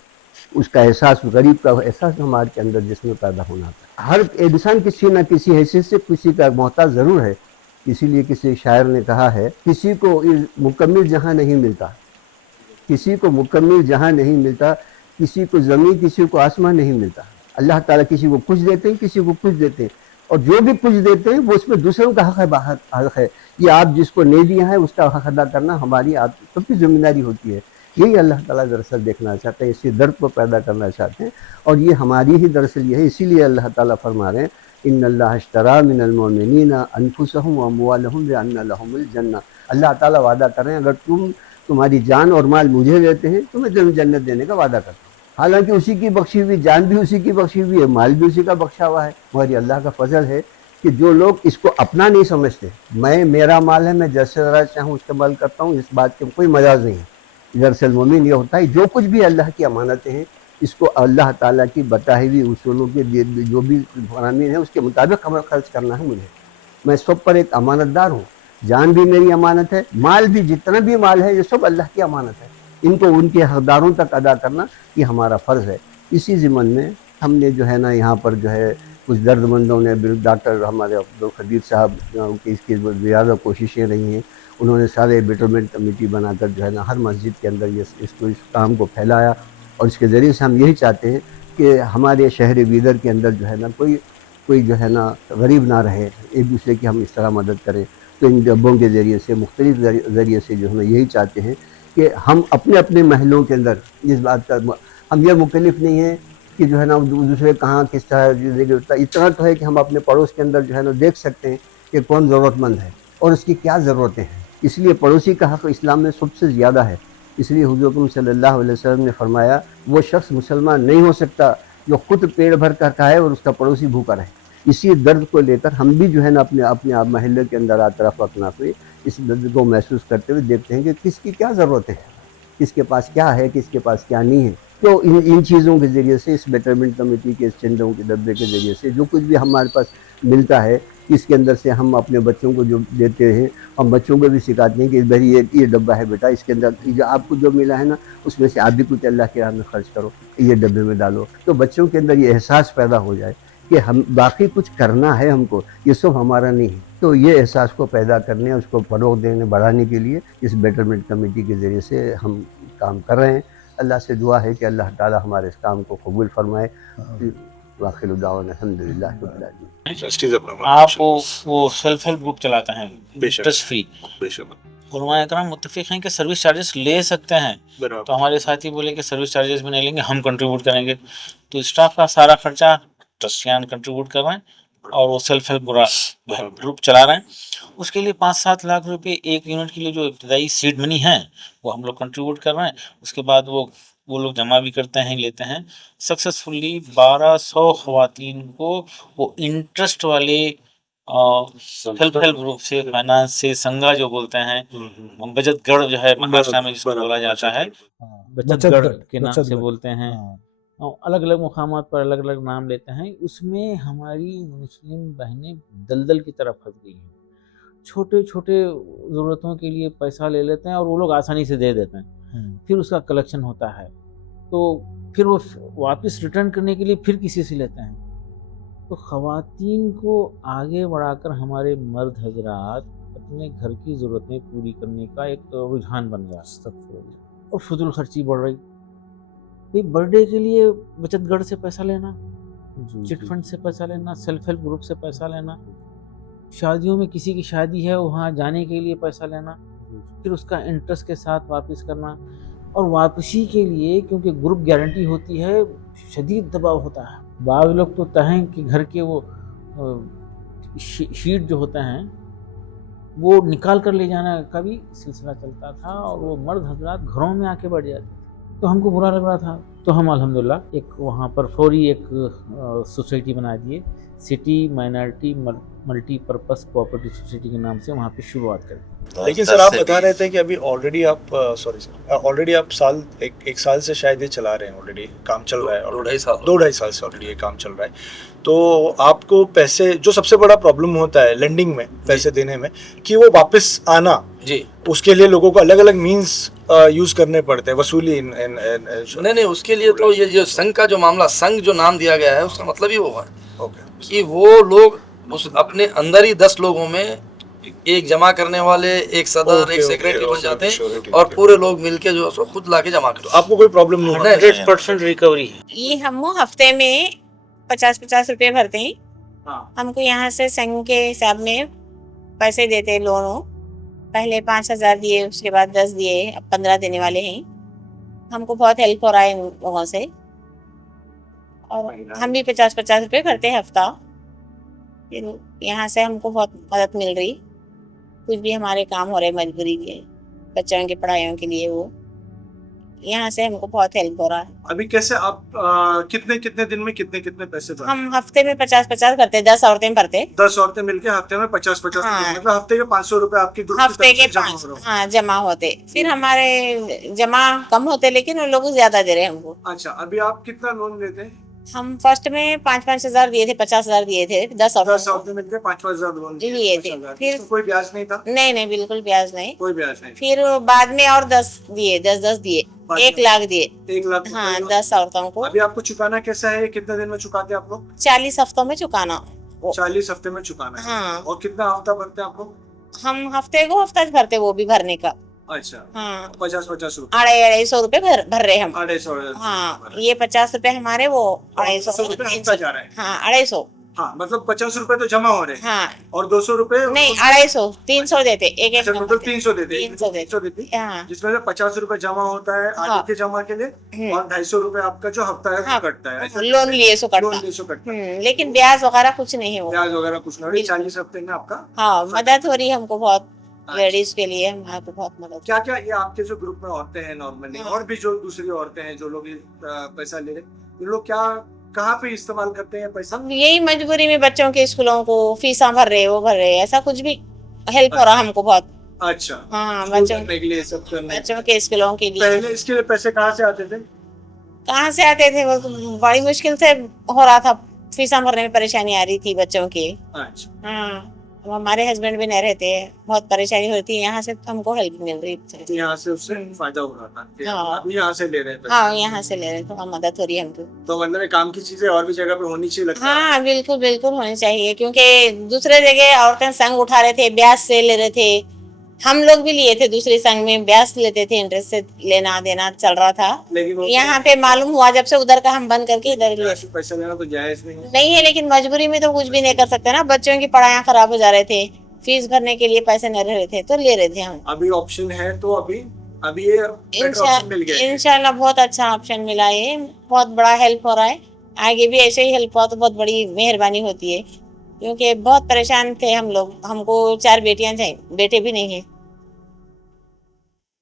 उसका एहसास, गरीब का एहसास हमारे के अंदर जिसमें पैदा होना था। हर इंसान किसी न किसी हैसियत से किसी का मोहताज ज़रूर है। इसीलिए किसी शायर ने कहा है, किसी को मुकम्मिल जहाँ नहीं मिलता, किसी को मुकम्मिल जहाँ नहीं मिलता, किसी को ज़मीन किसी को आसमान नहीं मिलता। अल्लाह ताला किसी को कुछ देते हैं, किसी को कुछ देते हैं, और जो भी कुछ देते हैं वो उसमें दूसरों का हक़ है। ये आप जिसको नहीं दिया है उसका हक़ अदा करना हमारी आप सबकी जिम्मेदारी होती है। यही अल्लाह ताला दरअसल देखना चाहते हैं, इसी दर्द को पैदा करना चाहते हैं, और ये हमारी ही दरअसल ये है। इसीलिए अल्लाह ताला फरमा रहे हैं, इन्नल्लाह अश्तरा मिनल मुमिनीना अनफुसहुम व अमवालहुम बिअन्ना लहुमुल जन्नह। अल्लाह ताला वादा कर रहे हैं, अगर तुम्हारी जान और माल मुझे देते हैं तो मैं तुम्हें जन्नत देने का वादा करता हूँ। हालांकि उसी की बख्शी हुई जान भी उसी की बख्शी हुई है, माल भी उसी का बख्शा हुआ है, मगर ये अल्लाह का फजल है कि जो लोग इसको अपना नहीं समझते, मेरा माल है, मैं जैसे ज़रा चाहूँ इस्तेमाल करता हूँ, इस बात के कोई मजाज नहीं है। दरअसल मोमिन ये होता है, जो कुछ भी अल्लाह की अमानतें हैं इसको अल्लाह ताला की बताई हुई उसूलों के जो भी फरामीन है उसके मुताबिक हमें खर्च करना है। मुझे, मैं सब पर एक अमानतदार हूँ, जान भी मेरी अमानत है, माल भी, जितना भी माल है ये सब अल्लाह की अमानत है, इनको उनके हकदारों तक अदा करना ये हमारा फ़र्ज़ है। इसी ज़िम्मन में हमने जो है ना यहाँ पर जो है कुछ दर्दमंदों ने, डॉक्टर हमारे अब्दुल खदीर साहब की इसकी ज़्यादा कोशिशें रही हैं, उन्होंने सारे बेटरमेंट कमेटी बनाकर जो है ना हर मस्जिद के अंदर ये इस काम को फैलाया, और इसके ज़रिए से हम यही चाहते हैं कि हमारे शहर बीदर के अंदर जो है ना कोई जो है ना गरीब ना रहे, एक दूसरे की हम इस तरह मदद करें। तो इन डब्बों के ज़रिए से, मुख्तलिफ ज़रिए से जो है यही चाहते हैं कि हम अपने अपने महलों के अंदर इस बात का, हम ये मुकल्लिफ नहीं है कि जो है ना दूसरे कहाँ किस तरह ज़िंदगी होता है। इतना तो है कि हम अपने पड़ोस के अंदर जो है ना देख सकते हैं कि कौन ज़रूरतमंद है और उसकी क्या ज़रूरतें हैं। इसलिए पड़ोसी का हक़ इस्लाम में सबसे ज़्यादा है। इसलिए हुज़ूर अकरम सल्लल्लाहु अलैहि वसल्लम ने फरमाया, वो शख्स मुसलमान नहीं हो सकता जो खुद पेट भर कर खाए और उसका पड़ोसी भूखा रहे। इसी दर्द को लेकर हम भी जो है ना अपने आप महल्ले के अंदर आतरफ अकनाफ में इस दर्द को महसूस करते हुए देखते हैं कि किसकी क्या ज़रूरत है, किसके पास क्या है, किसके पास क्या नहीं है। तो इन चीज़ों के ज़रिए से, इस बेटरमेंट कमेटी के इस चंदों के डब्बे के ज़रिए से जो कुछ भी हमारे पास मिलता है, इसके अंदर से हम अपने बच्चों को जो देते हैं, हम बच्चों को भी सिखाते हैं कि भाई ये डब्बा है बेटा, इसके अंदर जो आपको जो मिला है ना उसमें से आप भी कुछ अल्लाह के राह में खर्च करो, ये डब्बे में डालो। तो बच्चों के अंदर ये एहसास पैदा हो जाए कि हम बाकी कुछ करना है हमको, ये सब हमारा नहीं है। तो ये एहसास को पैदा करने, उसको फ़रोग़ देने, बढ़ाने के लिए इस बेटरमेंट कमेटी के ज़रिए से हम काम कर रहे हैं। अल्लाह से दुआ है कि अल्लाह ताला हमारे इस काम को कबूल फरमाए। वाखिर दावाना अल्हम्दुलिल्लाह रब्बिल आलमीन। आप वो सेल्फ हेल्प ग्रुप चलाते हैं इंटरेस्ट फ्री, उलमा इकराम मुत्तफिक हैं कि सर्विस चार्जेस ले सकते हैं, तो हमारे साथी बोले कि सर्विस चार्जेस भी नहीं लेंगे, हम कंट्रीब्यूट करेंगे। तो स्टाफ का सारा खर्चा ट्रस्टियान कंट्रीब्यूट कर रहे हैं और वो सेल्फ हेल्प ग्रुप चला रहे हैं। उसके लिए 5-7 लाख रुपए एक यूनिट के लिए जो इब्तदाई सीड मनी है वो हम लोग कंट्रीब्यूट कर रहे हैं। उसके बाद वो लोग जमा भी करते हैं, लेते हैं। सक्सेसफुली 1200 खवातीन को वो इंटरेस्ट वाले सेल्फ हेल्प ग्रुप से, फाइनेंस से, संगा जो बोलते हैं, बचत गढ़ जो है महाराष्ट्र में जिसको बोला जाता है, बचत गढ़ के नाम से बोलते हैं, अलग अलग मुकामात पर अलग अलग नाम लेते हैं। उसमें हमारी मुस्लिम बहनें दलदल की तरफ फंस गई हैं। छोटे छोटे ज़रूरतों के लिए पैसा ले लेते हैं और वो लोग आसानी से दे देते हैं, फिर उसका कलेक्शन होता है, तो फिर वो वापस रिटर्न करने के लिए फिर किसी से लेते हैं। तो ख़वातीन को आगे बढ़ाकर हमारे मर्द हजरात अपने घर की ज़रूरतें पूरी करने का एक रुझान बन गया और फजूल खर्ची बढ़ रही। भाई बर्थडे के लिए बचत गढ़ से पैसा लेना, चिट फंड से पैसा लेना, सेल्फ हेल्प ग्रुप से पैसा लेना, शादियों में किसी की शादी है वहाँ जाने के लिए पैसा लेना, फिर उसका इंटरेस्ट के साथ वापस करना, और वापसी के लिए क्योंकि ग्रुप गारंटी होती है शदीद दबाव होता है। बाज़ लोग तो तहें कि घर के वो शीट जो होते हैं वो निकाल कर ले जाने का भी सिलसिला चलता था और वो मर्द हजरात घरों में आके बैठ जाते थे। तो हमको बुरा लग रहा था, तो हम अल्हम्दुलिल्लाह एक वहाँ पर फौरी एक सोसाइटी बना दिए, city minority multipurpose cooperative society के नाम से वहाँ पे शुरुआत कर दी। लेकिन सर आप बता रहे थे कि अभी ऑलरेडी आप ऑलरेडी आप एक साल से शायद ये चला रहे हैं, ऑलरेडी काम चल रहा है, और 2-2.5 साल से ऑलरेडी ये काम चल रहा है। तो आपको पैसे, जो सबसे बड़ा प्रॉब्लम होता है लेंडिंग में, पैसे देने में, कि वो वापस आना जी, उसके लिए लोगों को अलग अलग मीन्स यूज करने पड़ते हैं, वसूली नहीं, उसके लिए तो ये जो संघ का जो मामला, संघ जो नाम दिया गया है उसका मतलब ही वो है कि वो लोग उस अपने अंदर ही 10 लोगों में एक जमा करने वाले, एक सदर, एक सेक्रेटरी बन जाते हैं और पूरे लोग मिलके जो है खुद लाके जमा करते हैं। आपको कोई प्रॉब्लम नहीं है? 100% रिकवरी है। ये हम हफ्ते में 50-50 रुपए भरते हैं। हमको यहाँ से संघ के हिसाब में पैसे देते हैं, लोन। पहले 5,000 दिए, उसके बाद 10 दिए, अब 15 देने वाले हैं। हमको बहुत हेल्प हो रहा है इन लोगों से, और हम भी 50-50 रुपए भरते हैं हफ्ता। यहाँ से हमको बहुत मदद मिल रही, कुछ भी हमारे काम हो रहे मजबूरी के, बच्चों की पढ़ाइयों के लिए वो यहाँ से हमको बहुत हेल्प हो रहा है। अभी कैसे आप कितने कितने दिन में कितने कितने पैसे भरते? हम हफ्ते में 50-50 करते, 10 औरतें भरते। 10 औरतें मिलके हफ्ते में 50-50 हाँ। मतलब हफ्ते के 500 रुपए आपकी ग्रुप हफ्ते के जमा 5 हो रहा हाँ जमा होते, फिर हमारे जमा कम होते लेकिन उन लोग ज्यादा दे रहे हैं हमको। अच्छा, अभी आप कितना लोन लेते हैं? हम फर्स्ट में 5-5 हजार दिए थे, 50 हजार दिए थे, 10 औरतें मिलकर 5-5 हजार लोन लिए थे। फिर कोई ब्याज नहीं था? नहीं बिल्कुल ब्याज नहीं, कोई ब्याज नहीं। फिर बाद में और 10 दिए, 10 दिए, 1 लाख दिए। 1 लाख? हाँ 10 औरतों को। अभी आपको चुकाना कैसा है, कितने दिन में चुकाते हैं आप लोग? 40 हफ्तों में चुकाना। 40 हफ्ते में चुकाना है। हाँ। और कितना हफ्ता भरते हैं आप लोग? हम हफ्ते को हफ्ता भरते, वो भी भरने का। अच्छा। हाँ 50-50 रुपए, 250 रुपए भर रहे हम। 250। हाँ ये 50 रुपए हमारे, वो 250 रुपए हफ्ता जा रहा है। हाँ 250। हाँ मतलब 50 रुपए तो जमा हो रहे हैं। हाँ और 200 रुपए नहीं, 250, 300 देते एक एक। मतलब 300 देते, 300 देते, हाँ। जिसमें से 50 रुपए जमा होता है आगे के जमा के लिए, और 250 रुपए आपका जो हफ्ता है वो कटता है। लोन लिए सो कटता, लेकिन ब्याज वगैरह कुछ नहीं हो। ब्याज वगैरह कुछ नहीं। 40 हफ्ते में आपका हाँ मदद हो रही है हमको बहुत, लेडीज के लिए हमारे को बहुत मदद। क्या क्या ये आपके जो ग्रुप में औरतें हैं नॉर्मली, और भी जो दूसरी औरतें हैं जो लोग पैसा ले रहे हैं, ये लोग क्या कहाँ पे इस्तेमाल करते हैं पैसा? हम यही मजबूरी में बच्चों के स्कूलों को फीसा भर रहे, वो भर रहे, ऐसा कुछ भी हेल्प हो रहा हमको बहुत। अच्छा। हाँ बच्चों के लिए, सब बच्चों के स्कूलों के लिए। पहले इसके लिए पैसे कहाँ से आते थे? कहाँ से आते थे, वो बड़ी मुश्किल से हो रहा था, फीसा भरने में परेशानी आ रही थी बच्चों की। अच्छा। हाँ हमारे हस्बैंड भी नहीं रहते, बहुत परेशानी होती है, यहाँ से तो हमको हेल्प मिल रही है। यहाँ से उससे फायदा हो रहा था। हाँ। अभी यहाँ से ले रहे हैं। हाँ यहाँ से ले रहे हैं, तो मदद हो रही है हमको। तो मतलब काम की चीजें और भी जगह पे होनी चाहिए लगता है। हाँ बिल्कुल बिल्कुल होनी चाहिए, क्योंकि दूसरे जगह औरतें संग उठा रहे थे, ब्याज से ले रहे थे, हम लोग भी लिए थे दूसरे संग में, ब्याज लेते थे, इंटरेस्ट से लेना देना चल रहा था। लेकिन यहाँ पे मालूम हुआ जब से उधर का हम बंद करके इधर ले। पैसा लेना तो जायज नहीं है, लेकिन मजबूरी में तो कुछ भी नहीं कर सकते ना, बच्चों की पढ़ाई खराब हो जा रहे थे, फीस भरने के लिए पैसे नहीं रहे थे, तो ले रहे थे हम। अभी ऑप्शन है तो अभी ये ऑप्शन मिल गया। इंशाल्लाह बहुत अच्छा ऑप्शन मिला, ये बहुत बड़ा हेल्प हो रहा है। आगे भी ऐसे ही हेल्प हो तो बहुत बड़ी मेहरबानी होती है, क्योंकि बहुत परेशान थे हम लोग, हमको 4 बेटियां चाहिए, बेटे भी नहीं है।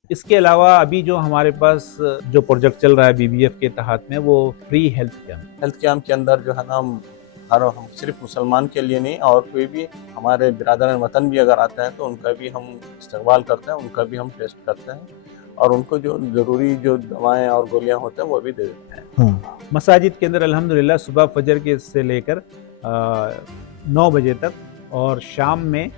इसके अलावा अभी जो हमारे पास जो प्रोजेक्ट चल रहा है बीबीएफ के तहत में, वो फ्री हेल्थ कैंप के अंदर जो है ना, हम सिर्फ मुसलमान के लिए नहीं, और कोई भी हमारे बिरादरान वतन भी अगर आता है तो उनका भी हम इस्तेमाल करते हैं, उनका भी हम टेस्ट करते हैं, और उनको जो ज़रूरी जो दवाएं और गोलियां होते हैं वो भी दे देते हैं। मसाजिद के अंदर अल्हम्दुलिल्लाह सुबह फजर के से लेकर 9 बजे तक, और शाम में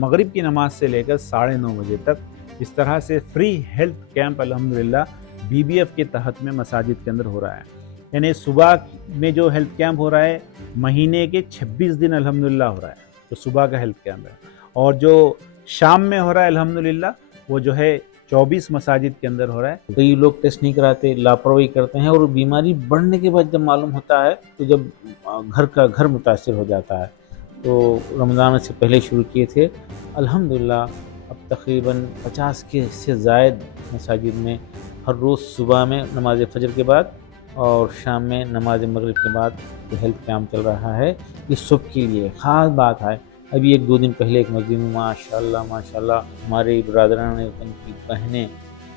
मगरिब की नमाज से लेकर 9:30 बजे तक, इस तरह से फ्री हेल्थ कैंप अल्हम्दुलिल्लाह बीबीएफ के तहत में मसाजिद के अंदर हो रहा है। यानी सुबह में जो हेल्थ कैंप हो रहा है, महीने के 26 दिन अल्हम्दुलिल्लाह हो रहा है, तो सुबह का हेल्थ कैंप है। और जो शाम में हो रहा है अल्हम्दुलिल्लाह, वो जो है 24 मसाजिद के अंदर हो रहा है। कई लोग टेस्ट नहीं कराते, लापरवाही करते हैं, और बीमारी बढ़ने के बाद जब मालूम होता है तो जब घर मुतासिर हो जाता है। तो रमज़ान से पहले शुरू किए थे, अल्हम्दुलिल्लाह अब तकरीबन 50 के से ज़ायद मसाजिद में हर रोज़ सुबह में नमाज फ़जर के बाद और शाम में नमाज मगरिब के बाद जो हेल्थ कैंप चल रहा है, ये सब के लिए ख़ास बात है। अभी 1-2 दिन पहले एक मस्जिद में माशाल्लाह हमारे बरादरान की बहनें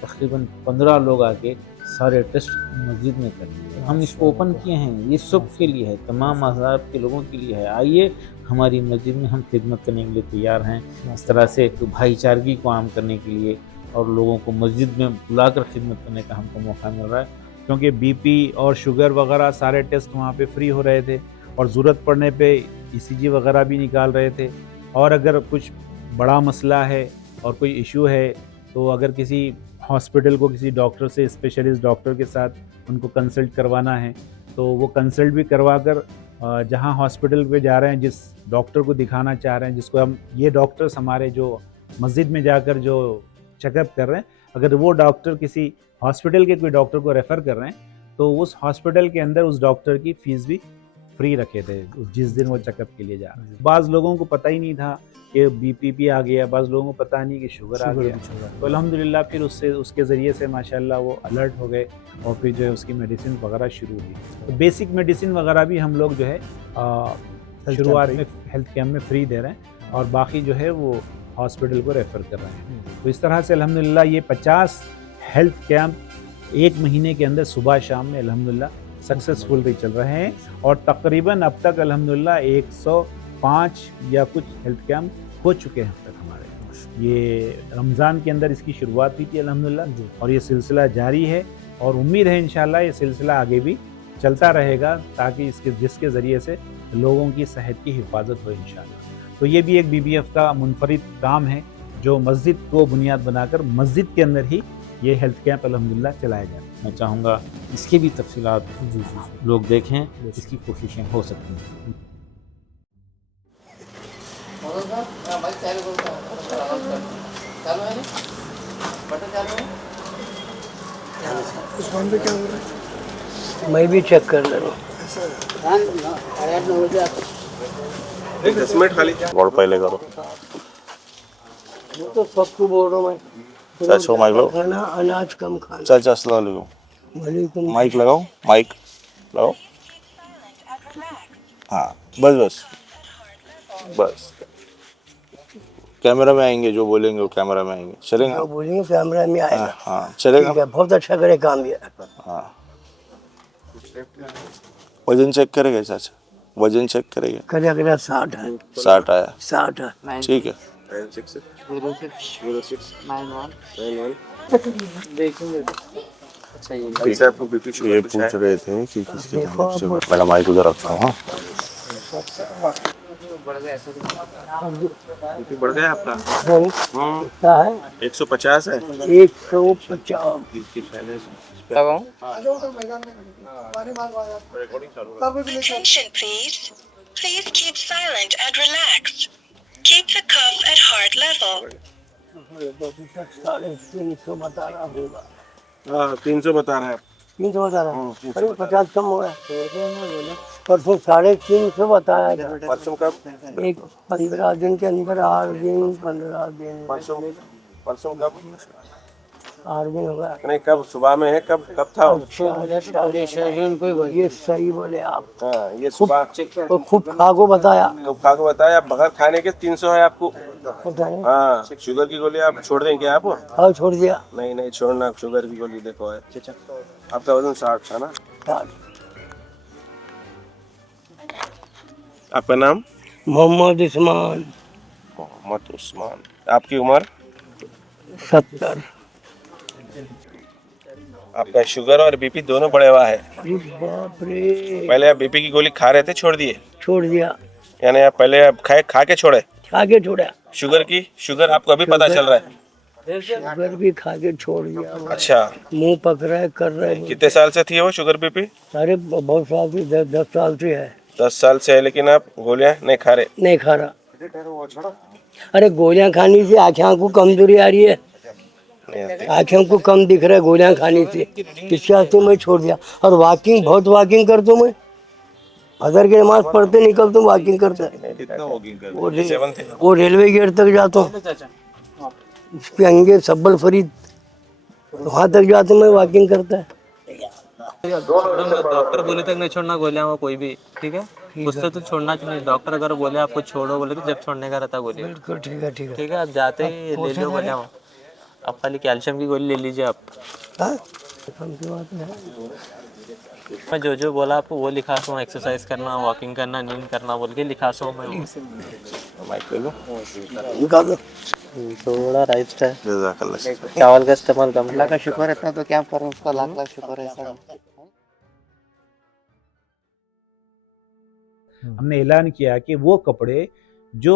तकरीबन 15 लोग आके सारे टेस्ट मस्जिद में कर लिए। हम इसको ओपन किए हैं, ये सब के लिए है, तमाम मज़हब के लोगों के लिए है। आइए हमारी मस्जिद में, हम खिदमत करने के लिए तैयार हैं। इस तरह से तो भाईचारगी को आम करने के लिए और लोगों को मस्जिद में बुलाकर खिदमत करने का हमको मौका मिल रहा है, क्योंकि बीपी और शुगर वगैरह सारे टेस्ट वहाँ पे फ्री हो रहे थे, और ज़रूरत पड़ने पे ईसीजी वगैरह भी निकाल रहे थे। और अगर कुछ बड़ा मसला है और कोई इशू है, तो अगर किसी हॉस्पिटल को किसी डॉक्टर से, स्पेशलिस्ट डॉक्टर के साथ उनको कंसल्ट करवाना है, तो वो कंसल्ट भी करवा कर जहाँ हॉस्पिटल पे जा रहे हैं, जिस डॉक्टर को दिखाना चाह रहे हैं, जिसको हम ये डॉक्टर्स हमारे जो मस्जिद में जाकर जो चेकअप कर रहे हैं, अगर वो डॉक्टर किसी हॉस्पिटल के कोई डॉक्टर को रेफ़र कर रहे हैं, तो उस हॉस्पिटल के अंदर उस डॉक्टर की फ़ीस भी फ्री रखे थे जिस दिन वो चेकअप के लिए जा रहे हैं। बाज़ लोगों को पता ही नहीं था कि बीपी आ गया, बाज़ लोगों को पता नहीं कि शुगर आ गया, तो अल्हम्दुलिल्लाह फिर उसके ज़रिए से माशाल्लाह वो अलर्ट हो गए, और फिर जो है उसकी मेडिसिन वगैरह शुरू हुई। तो बेसिक मेडिसिन वगैरह भी हम लोग जो है शुरुआत में हेल्थ कैंप में फ्री दे रहे हैं, और बाकी जो है वो हॉस्पिटल को रेफ़र कर रहे हैं। तो इस तरह से अल्हम्दुलिल्लाह ये 50 हेल्थ कैंप 1 महीने के अंदर सुबह शाम में अल्हम्दुलिल्लाह सक्सेसफुल चल रहे हैं और तकरीबन अब तक अल्हम्दुलिल्लाह 105 या कुछ हेल्थ कैंप हो चुके हैं अब तक हमारे। ये रमज़ान के अंदर इसकी शुरुआत हुई थी अल्हम्दुलिल्लाह और ये सिलसिला जारी है और उम्मीद है इंशाल्लाह ये सिलसिला आगे भी चलता रहेगा ताकि जिसके ज़रिए से लोगों की सेहत की हिफाजत हो इंशाल्लाह। तो ये भी एक BBF का मुनफरिद काम है जो मस्जिद को बुनियाद बनाकर मस्जिद के अंदर ही ये हेल्थ कैंप अल्हम्दुलिल्लाह चलाया जाता है। मैं चाहूँगा इसके भी तफसीलात लोग देखें, इसकी कोशिशें हो सकती हैं। मैं भी चेक कर ले रहा हूँ। 10 मिनट खाली और पहले करो। वो तो सबको बोल रहा हूँ मैं। चल माइक लगाओ। खाना अनाज कम खाना। चल अस्सलाम वालेकुम। माइक लगाओ, माइक लगाओ। हाँ बस कैमरा में आएंगे, जो बोलेंगे वो कैमरा में आएंगे। चलेंगे, जो बोलेंगे कैमरा में आएगा। हाँ चलेगा। बहुत अच्छा करे काम ये। हाँ वजन चेक करेगा चाचा, वजन चेक करेगा। करेगा 60 है। 60 आया। 60 है। ठीक है। ये पूछ रहे थे कि किसके जानब से। मैडम माइक उधर रखता हूँ। बढ़ गया आपका? क्या है? 150 है। 150। Attention please. Please keep silent and relaxed. Keep the cuff at heart level. 350 बता रहा होगा। 300 बता रहा है। 300 बता रहा है। अरे 50 कम हो गया। परसों 350 बताया था। परसों कब? 15 दिन के अंदर 8 दिन 15 दिन। परसों कब? 8 दिन हो गया। नहीं कब सुबह में है, कब था? ये सही बोले आप। हाँ ये सुबह खूब खा को बताया। बगैर खाने के 300 है आपको। हाँ शुगर की गोली आप छोड़ दें क्या आप? हाँ छोड़ दिया। नहीं छोड़ना, शुगर की गोली देखो है। आपका वजन 60 था ना? 60। आपका नाम? मोहम्मद उस्मान। मोहम्मद उस्मान। आपकी उम्र? 70। आपका शुगर और बीपी दोनों बढ़े हुआ है। बाप रे। पहले आप बीपी की गोली खा रहे थे, छोड़ दिए? छोड़ दिया। यानी आप पहले आप खा के छोड़े? खा के छोड़ा। शुगर आपको अभी पता चल रहा है? शुगर भी खा के छोड़ दिया। अच्छा। मुंह पक रहा है, कर रहे हैं। कितने साल से थी वो शुगर बीपी? अरे बहुत साल से, 10 साल से है। 10 साल से है, लेकिन आप गोलियां नहीं खा रहे? नहीं खा रहा। अरे गोलियां खाने से आँखों को कमजोरी आ रही है, आँखों को कम दिख रहा है गोलियां खाने से। इसके वास्ते मैं छोड़ दिया। और वॉकिंग, बहुत वॉकिंग करता हूँ मैं। अदर की नमाज पढ़ते निकलता हूँ, वॉकिंग करता है। वो रेलवे गेट तक जाता हूँ, उसके अंगे सब्बल फरीद, वहाँ तक जाता हूँ मैं, वॉकिंग करता है। डॉक्टर बोले तक नहीं छोड़ना गोलियां, वो कोई भी ठीक है, उससे तो छोड़ना चाहिए। डॉक्टर अगर बोले आपको छोड़ो, बोले तो जब छोड़ने का रहता गोली। बिल्कुल ठीक है, ठीक है। आप जाते ही ले लो गोलियां। आप खाली कैल्शियम की गोली ले लीजिए आप। मैं जो बोला आपको वो लिखा सो, एक्सरसाइज करना, वॉकिंग करना, नींद करना बोल के लिखा सो मैं। थोड़ा राइट है। चावल का इस्तेमाल कम। अल्लाह का शुक्र है, इतना तो क्या करें, उसका लाख लाख शुक्र है। हमने ऐलान किया कि वो कपड़े जो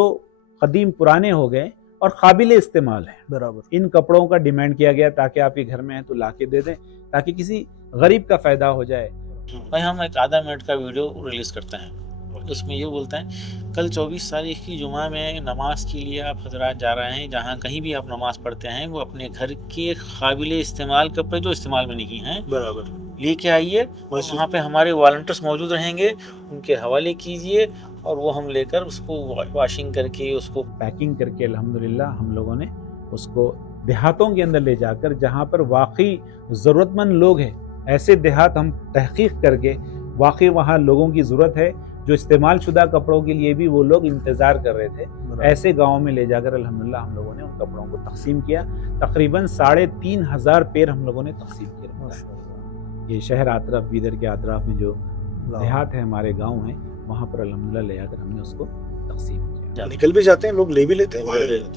कदीम पुराने हो गए और काबिल इस्तेमाल है, बराबर इन कपड़ों का डिमांड किया गया ताकि आपके घर में है तो लाके दे दें, ताकि किसी गरीब का फायदा हो जाए। भाई हम एक आधा मिनट का वीडियो रिलीज करते हैं, उसमें ये बोलते हैं कल 24 तारीख की जुमा में नमाज के लिए आप हजरात जा रहे हैं, जहाँ कहीं भी आप नमाज पढ़ते हैं वो अपने घर के काबिल इस्तेमाल कपड़े जो इस्तेमाल में नहीं हैं बराबर लेके आइए। वहाँ पे हमारे वॉलंटियर्स मौजूद रहेंगे, उनके हवाले कीजिए और वो हम लेकर उसको वॉशिंग करके उसको पैकिंग करके अल्हम्दुलिल्लाह हम लोगों ने उसको देहातों के अंदर ले जाकर, जहाँ पर वाकई ज़रूरतमंद लोग हैं, ऐसे देहात हम तहकीक करके वाकई वहाँ लोगों की ज़रूरत है जो इस्तेमाल शुदा कपड़ों के लिए भी वो लोग इंतज़ार कर रहे थे, ऐसे गाँव में ले जाकर अल्हम्दुलिल्लाह हम लोगों ने कपड़ों को तकसीम किया। तकरीबन 3,500 पेयर हम लोगों ने तकसीम किए। ये शहर आतराफ, बीदर के आतराफ में जो देहात है, हमारे गांव हैं, वहाँ पर अल्हम्दुलिल्लाह ले आकर हमने उसको तकसीम किया। निकल भी जाते हैं लोग, ले भी लेते हैं।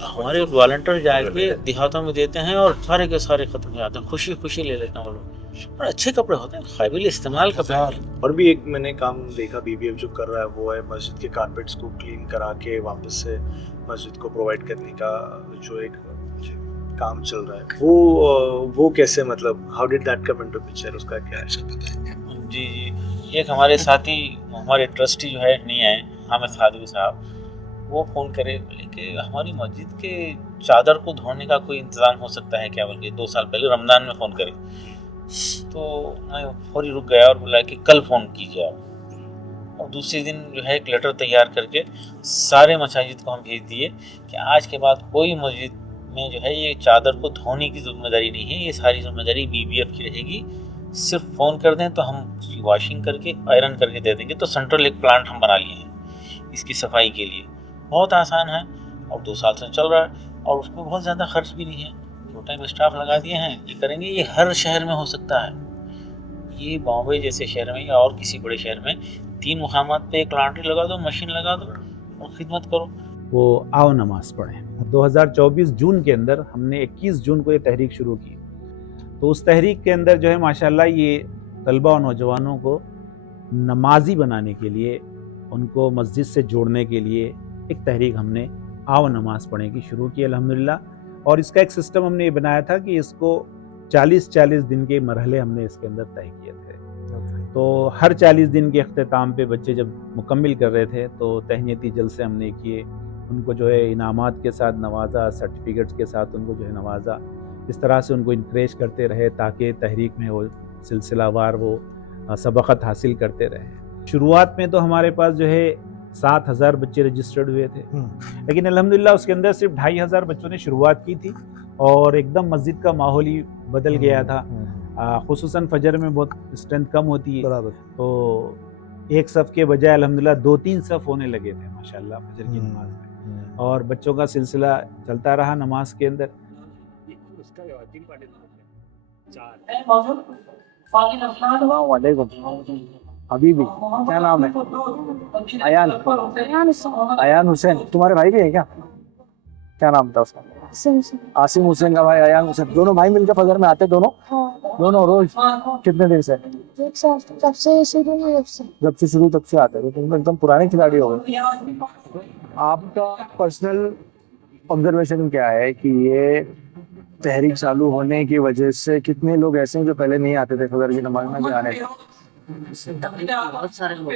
हमारे वॉलंटियर जाके देहातों में देते हैं और सारे के सारे खत्म हो जाते हैं, खुशी खुशी ले लेते हैं वो लोग। और अच्छे कपड़े होते हैं, काबिल इस्तेमाल कपड़े। और भी एक मैंने काम देखा बीबीएफ जो कर रहा है वो है मस्जिद के कारपेट्स को क्लीन करा के वापस से मस्जिद को प्रोवाइड करने का जो एक काम चल रहा है, वो कैसे, मतलब how did that come into picture, उसका क्या है सब बताएंगे? जी जी, एक हमारे साथी, हमारे ट्रस्टी जो है नहीं आए, हामिद खादवी साहब, वो फ़ोन करे बोले कि हमारी मस्जिद के चादर को धोने का कोई इंतज़ाम हो सकता है क्या, बल्कि 2 साल पहले रमज़ान में फ़ोन करे। तो मैं फौरी रुक गया और बोला कि कल फ़ोन कीजिए आप। और दूसरे दिन जो है एक लेटर तैयार करके सारे मसाजिद को हम भेज दिए कि आज के बाद कोई मस्जिद में जो है ये चादर को धोने की जिम्मेदारी नहीं है, ये सारी जिम्मेदारी बीबीएफ की रहेगी। सिर्फ फ़ोन कर दें तो हम उसकी वॉशिंग करके आयरन करके दे देंगे। तो सेंट्रल एक प्लांट हम बना लिए हैं इसकी सफाई के लिए, बहुत आसान है और 2 साल से चल रहा है और उसमें बहुत ज़्यादा खर्च भी नहीं है। टाइम स्टाफ लगा दिए हैं, ये करेंगे। ये हर शहर में हो सकता है। ये बॉम्बे जैसे शहर में या और किसी बड़े शहर में 3 मुकामात पे एक लॉन्ड्री लगा दो, मशीन लगा दो और खिदमत करो। वो आओ नमाज पढ़ें। 2024 जून के अंदर हमने 21 जून को ये तहरीक शुरू की। तो उस तहरीक के अंदर जो है माशाल्लाह ये तलबा और नौजवानों को नमाजी बनाने के लिए, उनको मस्जिद से जोड़ने के लिए एक तहरीक हमने आओ नमाज पढ़ें की शुरू की अल्हम्दुलिल्लाह। और इसका एक सिस्टम हमने ये बनाया था कि इसको 40-40 दिन के मरहले हमने इसके अंदर तय किए थे। तो हर 40 दिन के अख्ताम पे बच्चे जब मुकम्मिल कर रहे थे तो तहनीती जलसे हमने किए, उनको जो है इनामात के साथ नवाजा, सर्टिफिकेट्स के साथ उनको जो है नवाजा। इस तरह से उनको इनक्रेज करते रहे ताकि तहरीक में वो सिलसिलावार वो सबक़त हासिल करते रहे। शुरुआत में तो हमारे पास जो है 7,000 बच्चे रजिस्टर्ड हुए थे, लेकिन अल्हम्दुलिल्लाह उसके अंदर सिर्फ 2,500 बच्चों ने शुरुआत की थी और एकदम मस्जिद का माहौल ही बदल गया था। खुसूसन फजर में बहुत स्ट्रेंथ कम होती है, तो एक सफ़ के बजाय अल्हम्दुलिल्लाह 2-3 सफ़ होने लगे थे माशाल्लाह फजर की नमाज में। और बच्चों का सिलसिला चलता रहा नमाज के अंदर। हबीबी, क्या नाम है? अयान हुसैन। तुम्हारे भाई भी है क्या? क्या नाम था उसका? आसिम हुसैन का भाई अयान हुसैन। दोनों भाई मिलकर फजर में आते दोनों? दोनों रोज? कितने देर से? 1 साल, जब से शुरू तब से आते थे। तुम एकदम पुराने खिलाड़ी हो गए। आपका पर्सनल ऑब्जर्वेशन क्या है कि ये तहरीक चालू होने की वजह से कितने लोग ऐसे हैं जो पहले नहीं आते थे फजर की नमाज में आने? बहुत सारे लोग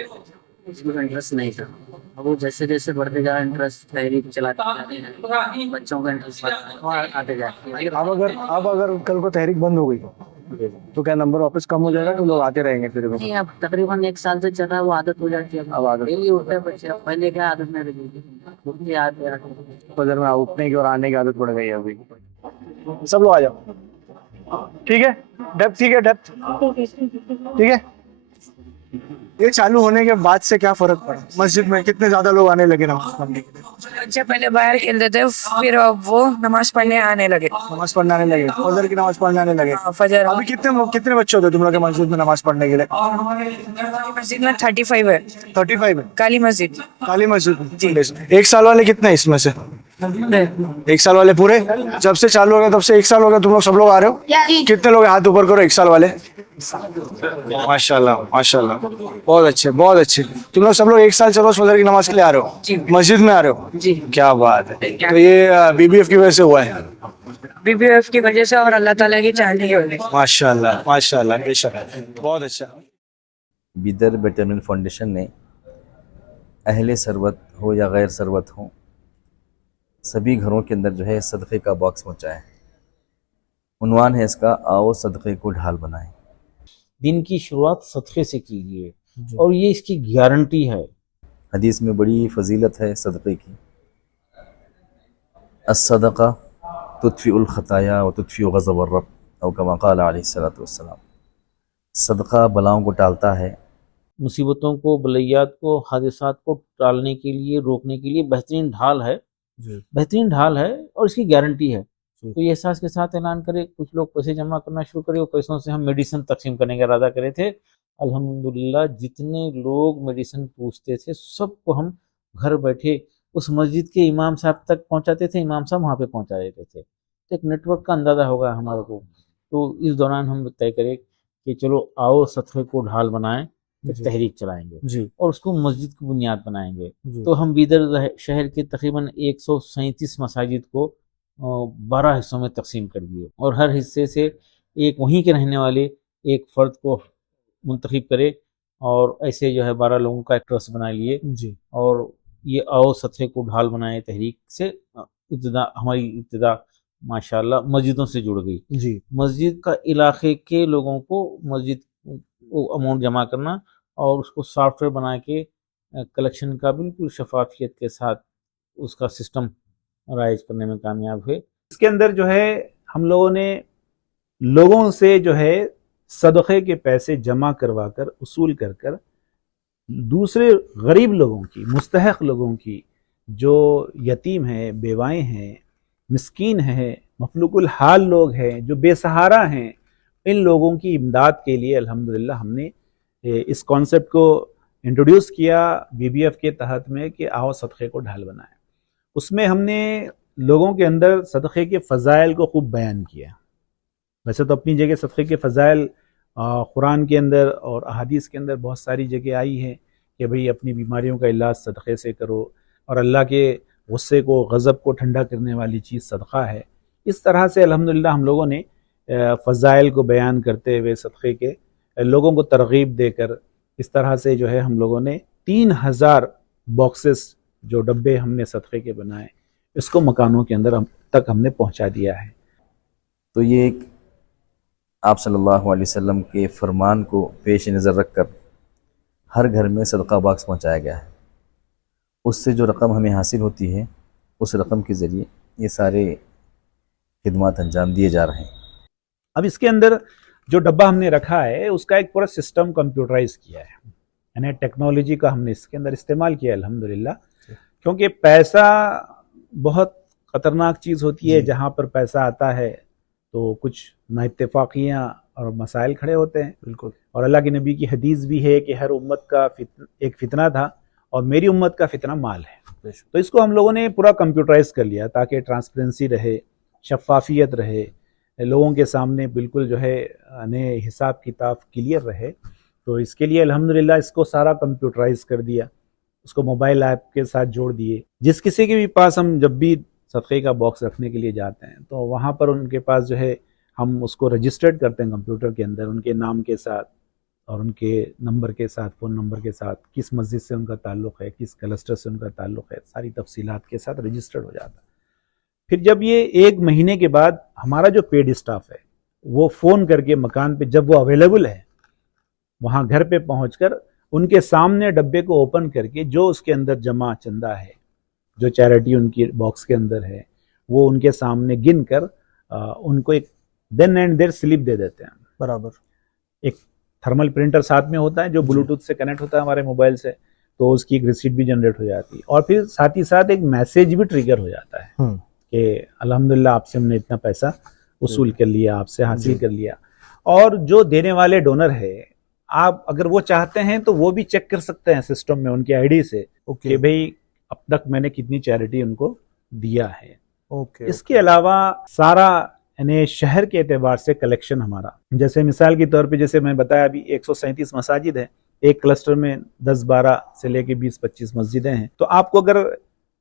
इसमें इंटरेस्ट नहीं था। अब वो जैसे जैसे बढ़ते जा इंटरेस्ट तहरीक चलाते जाते हैं, बच्चों का इंटरेस्ट आते जाए। अब अगर कल को तहरीक बंद हो गई तो क्या नंबर वापस कम हो जाएगा? तो लोग आते रहेंगे फिर? नहीं, अब तकरीबन 1 साल से चल रहा है, वो आदत हो जाती है। अब आदत डेली होता है बच्चे, अब पहले क्या आदत नहीं रही, आते फजर में उठने की और आने की आदत पड़ गई है अभी। सब लोग आ जाओ, ठीक है? डेप्थ ठीक है? डेप्थ ठीक है? ये चालू होने के बाद से क्या फर्क पड़ा मस्जिद में? कितने ज्यादा लोग आने लगे नमाज पढ़ने के लिए? बच्चे पहले बाहर खेलते थे, फिर वो नमाज पढ़ने आने लगे। फजर की नमाज पढ़ने आने लगे। फजर। अभी कितने बच्चे होते तुम लोग के मस्जिद में नमाज पढ़ने के लिए? मस्जिद में 35 है। 35 है? काली मस्जिद जी। 1 साल वाले कितने हैं इसमें से? 1 साल वाले पूरे? जब से चालू हो गया तब से 1 साल हो गया तुम लोग सब लोग आ रहे हो? कितने लोग हाथ ऊपर करो 1 साल वाले? माशाल्लाह माशाल्लाह, बहुत अच्छे। तुम लोग सब लोग 1 साल से रोज फजर की नमाज के लिए आ रहे हो? मस्जिद में आ रहे हो जी। क्या बात है। तो ये बीबीएफ की वजह से हुआ है? बीबीएफ की वजह से और अल्लाह ताला की चाहत है। माशाल्लाह माशाल्लाह, बेशक, बहुत अच्छा। बीदर बेटरमेंट फाउंडेशन ने अहले सरबत हो या गैर सरबत हो, सभी घरों के अंदर जो है सदक़े का बॉक्स पहुँचाया है। उन्वान है इसका, आओ सदक़े को ढाल बनाएं। दिन की शुरुआत सदक़े से कीजिए और ये इसकी गारंटी है। हदीस में बड़ी फजीलत है सदक़े की। अस्सदक़ा तुत्फ़िउल ख़ताया व तुत्फ़िउ ग़ज़ब अर्रब औ कमा क़ाल अलैहिस्सलातु वस्सलाम। सदक़ा बलाओं को टालता है। मुसीबतों को, बलैयात को, हादिसात को टालने के लिए, रोकने के लिए बेहतरीन ढाल है बेहतरीन ढाल है और इसकी गारंटी है। तो ये एहसास के साथ ऐलान करे, कुछ लोग पैसे जमा करना शुरू करे और पैसों से हम मेडिसिन तकसीम करने का इरादा करे थे। अल्हम्दुलिल्लाह जितने लोग मेडिसिन पूछते थे सबको हम घर बैठे उस मस्जिद के इमाम साहब तक पहुंचाते थे, इमाम साहब वहाँ पे पहुंचा देते थे। तो एक नेटवर्क का अंदाज़ा होगा हमारे को। तो इस दौरान हम तय करें कि चलो आओ सतहे को ढाल बनाएं, तहरीक चलाएंगे और उसको मस्जिद की बुनियाद बनाएंगे। तो हम बीदर शहर के तकरीबन 137 मसाजिद को 12 हिस्सों में तकसीम कर दिए और हर हिस्से से एक वहीं के रहने वाले एक फ़र्द को मुंतखब करे और ऐसे जो है 12 लोगों का एक ट्रस्ट बना लिए और ये आओ सतहे को ढाल बनाए तहरीक से हमारी इब्तिदा माशाल्लाह मस्जिदों से जुड़ गई। मस्जिद का इलाके के लोगों को मस्जिद को अमाउंट जमा करना और उसको सॉफ्टवेयर बना के कलेक्शन का बिल्कुल शफाफियत के साथ उसका सिस्टम राइज करने में कामयाब हुए। इसके अंदर जो है हम लोगों ने लोगों से जो है सदक़े के पैसे जमा करवा कर उसूल कर कर दूसरे गरीब लोगों की, मुस्तहक़ लोगों की, जो यतीम हैं, बेवाएँ हैं, मिस्कीन हैं, मफलूकुल हाल लोग हैं, जो बेसहारा हैं, इन लोगों की इमदाद के लिए अल्हम्दुलिल्लाह हमने इस कॉन्सेप्ट को इंट्रोड्यूस किया BBF के तहत में कि आओ सदक़े को ढाल बनाएं। उसमें हमने लोगों के अंदर सदक़े के फ़ज़ाइल को खूब बयान किया। वैसे तो अपनी जगह सदक़े के फ़ज़ाइल कुरान के अंदर और अहादीस के अंदर बहुत सारी जगह आई है कि भाई अपनी बीमारियों का इलाज सदक़े से करो और अल्लाह के गुस्से को, गज़ब को ठंडा करने वाली चीज़ सदक़ा है। इस तरह से अल्हम्दुलिल्लाह हम लोगों ने फ़ज़ाइल को बयान करते हुए सदक़े के लोगों को तरग़ीब देकर इस तरह से जो है हम लोगों ने 3000 बॉक्सेस जो डब्बे हमने सदक़े के बनाए इसको मकानों के अंदर तक हमने पहुंचा दिया है। तो ये एक आप सल्लल्लाहु अलैहि वसल्लम के फरमान को पेश नज़र रख कर हर घर में सदका बॉक्स पहुंचाया गया है। उससे जो रकम हमें हासिल होती है उस रकम के ज़रिए ये सारे खिदमात अंजाम दिए जा रहे हैं। अब इसके अंदर जो डब्बा हमने रखा है उसका एक पूरा सिस्टम कंप्यूटराइज किया है, यानी टेक्नोलॉजी का हमने इसके अंदर इस्तेमाल किया अल्हम्दुलिल्लाह। क्योंकि पैसा बहुत ख़तरनाक चीज़ होती है, जहाँ पर पैसा आता है तो कुछ नाइत्तेफाकियाँ और मसाइल खड़े होते हैं। बिल्कुल। और अल्लाह के नबी की हदीस भी है कि हर उम्मत का एक फ़ितना था और मेरी उम्मत का फ़ितना माल है। तो इसको हम लोगों ने पूरा कंप्यूटराइज कर लिया ताकि ट्रांसपेरेंसी रहे, शफाफियत रहे, लोगों के सामने बिल्कुल जो है हिसाब किताब क्लियर रहे। तो इसके लिए अल्हम्दुलिल्लाह इसको सारा कंप्यूटराइज कर दिया, उसको मोबाइल ऐप के साथ जोड़ दिए। जिस किसी के भी पास हम जब भी सदक़े का बॉक्स रखने के लिए जाते हैं तो वहाँ पर उनके पास जो है हम उसको रजिस्टर्ड करते हैं कंप्यूटर के अंदर, उनके नाम के साथ और उनके नंबर के साथ, फ़ोन नंबर के साथ, किस मस्जिद से उनका ताल्लुक़ है, किस क्लस्टर से उनका ताल्लुक़ है, सारी तफसीलात के साथ रजिस्टर्ड हो जाता है। फिर जब ये 1 महीने के बाद हमारा जो पेड स्टाफ है वो फ़ोन करके मकान पे जब वो अवेलेबल है वहाँ घर पे पहुँचकर उनके सामने डब्बे को ओपन करके जो उसके अंदर जमा चंदा है, जो चैरिटी उनकी बॉक्स के अंदर है, वो उनके सामने गिन कर उनको एक देन एंड देयर स्लिप दे देते हैं। बराबर। एक थर्मल प्रिंटर साथ में होता है जो ब्लूटूथ से कनेक्ट होता है हमारे मोबाइल से, तो उसकी एक रिसीट भी जनरेट हो जाती है और फिर साथ ही साथ एक मैसेज भी ट्रिगर हो जाता है कि अल्हम्दुलिल्लाह आपसे हमने इतना पैसा वसूल कर लिया, आपसे हासिल कर लिया। और जो देने वाले डोनर है, आप अगर वो चाहते हैं तो वो भी चेक कर सकते हैं सिस्टम में उनकी आईडी से कि भाई अब तक मैंने कितनी चैरिटी उनको दिया है। इसके अलावा सारा यानी शहर के एतबार से कलेक्शन हमारा, जैसे मिसाल के तौर पे जैसे मैं बताया अभी 137 मसाजिद हैं, एक क्लस्टर में 10-12 से लेके 20-25 मस्जिदें हैं। तो आपको अगर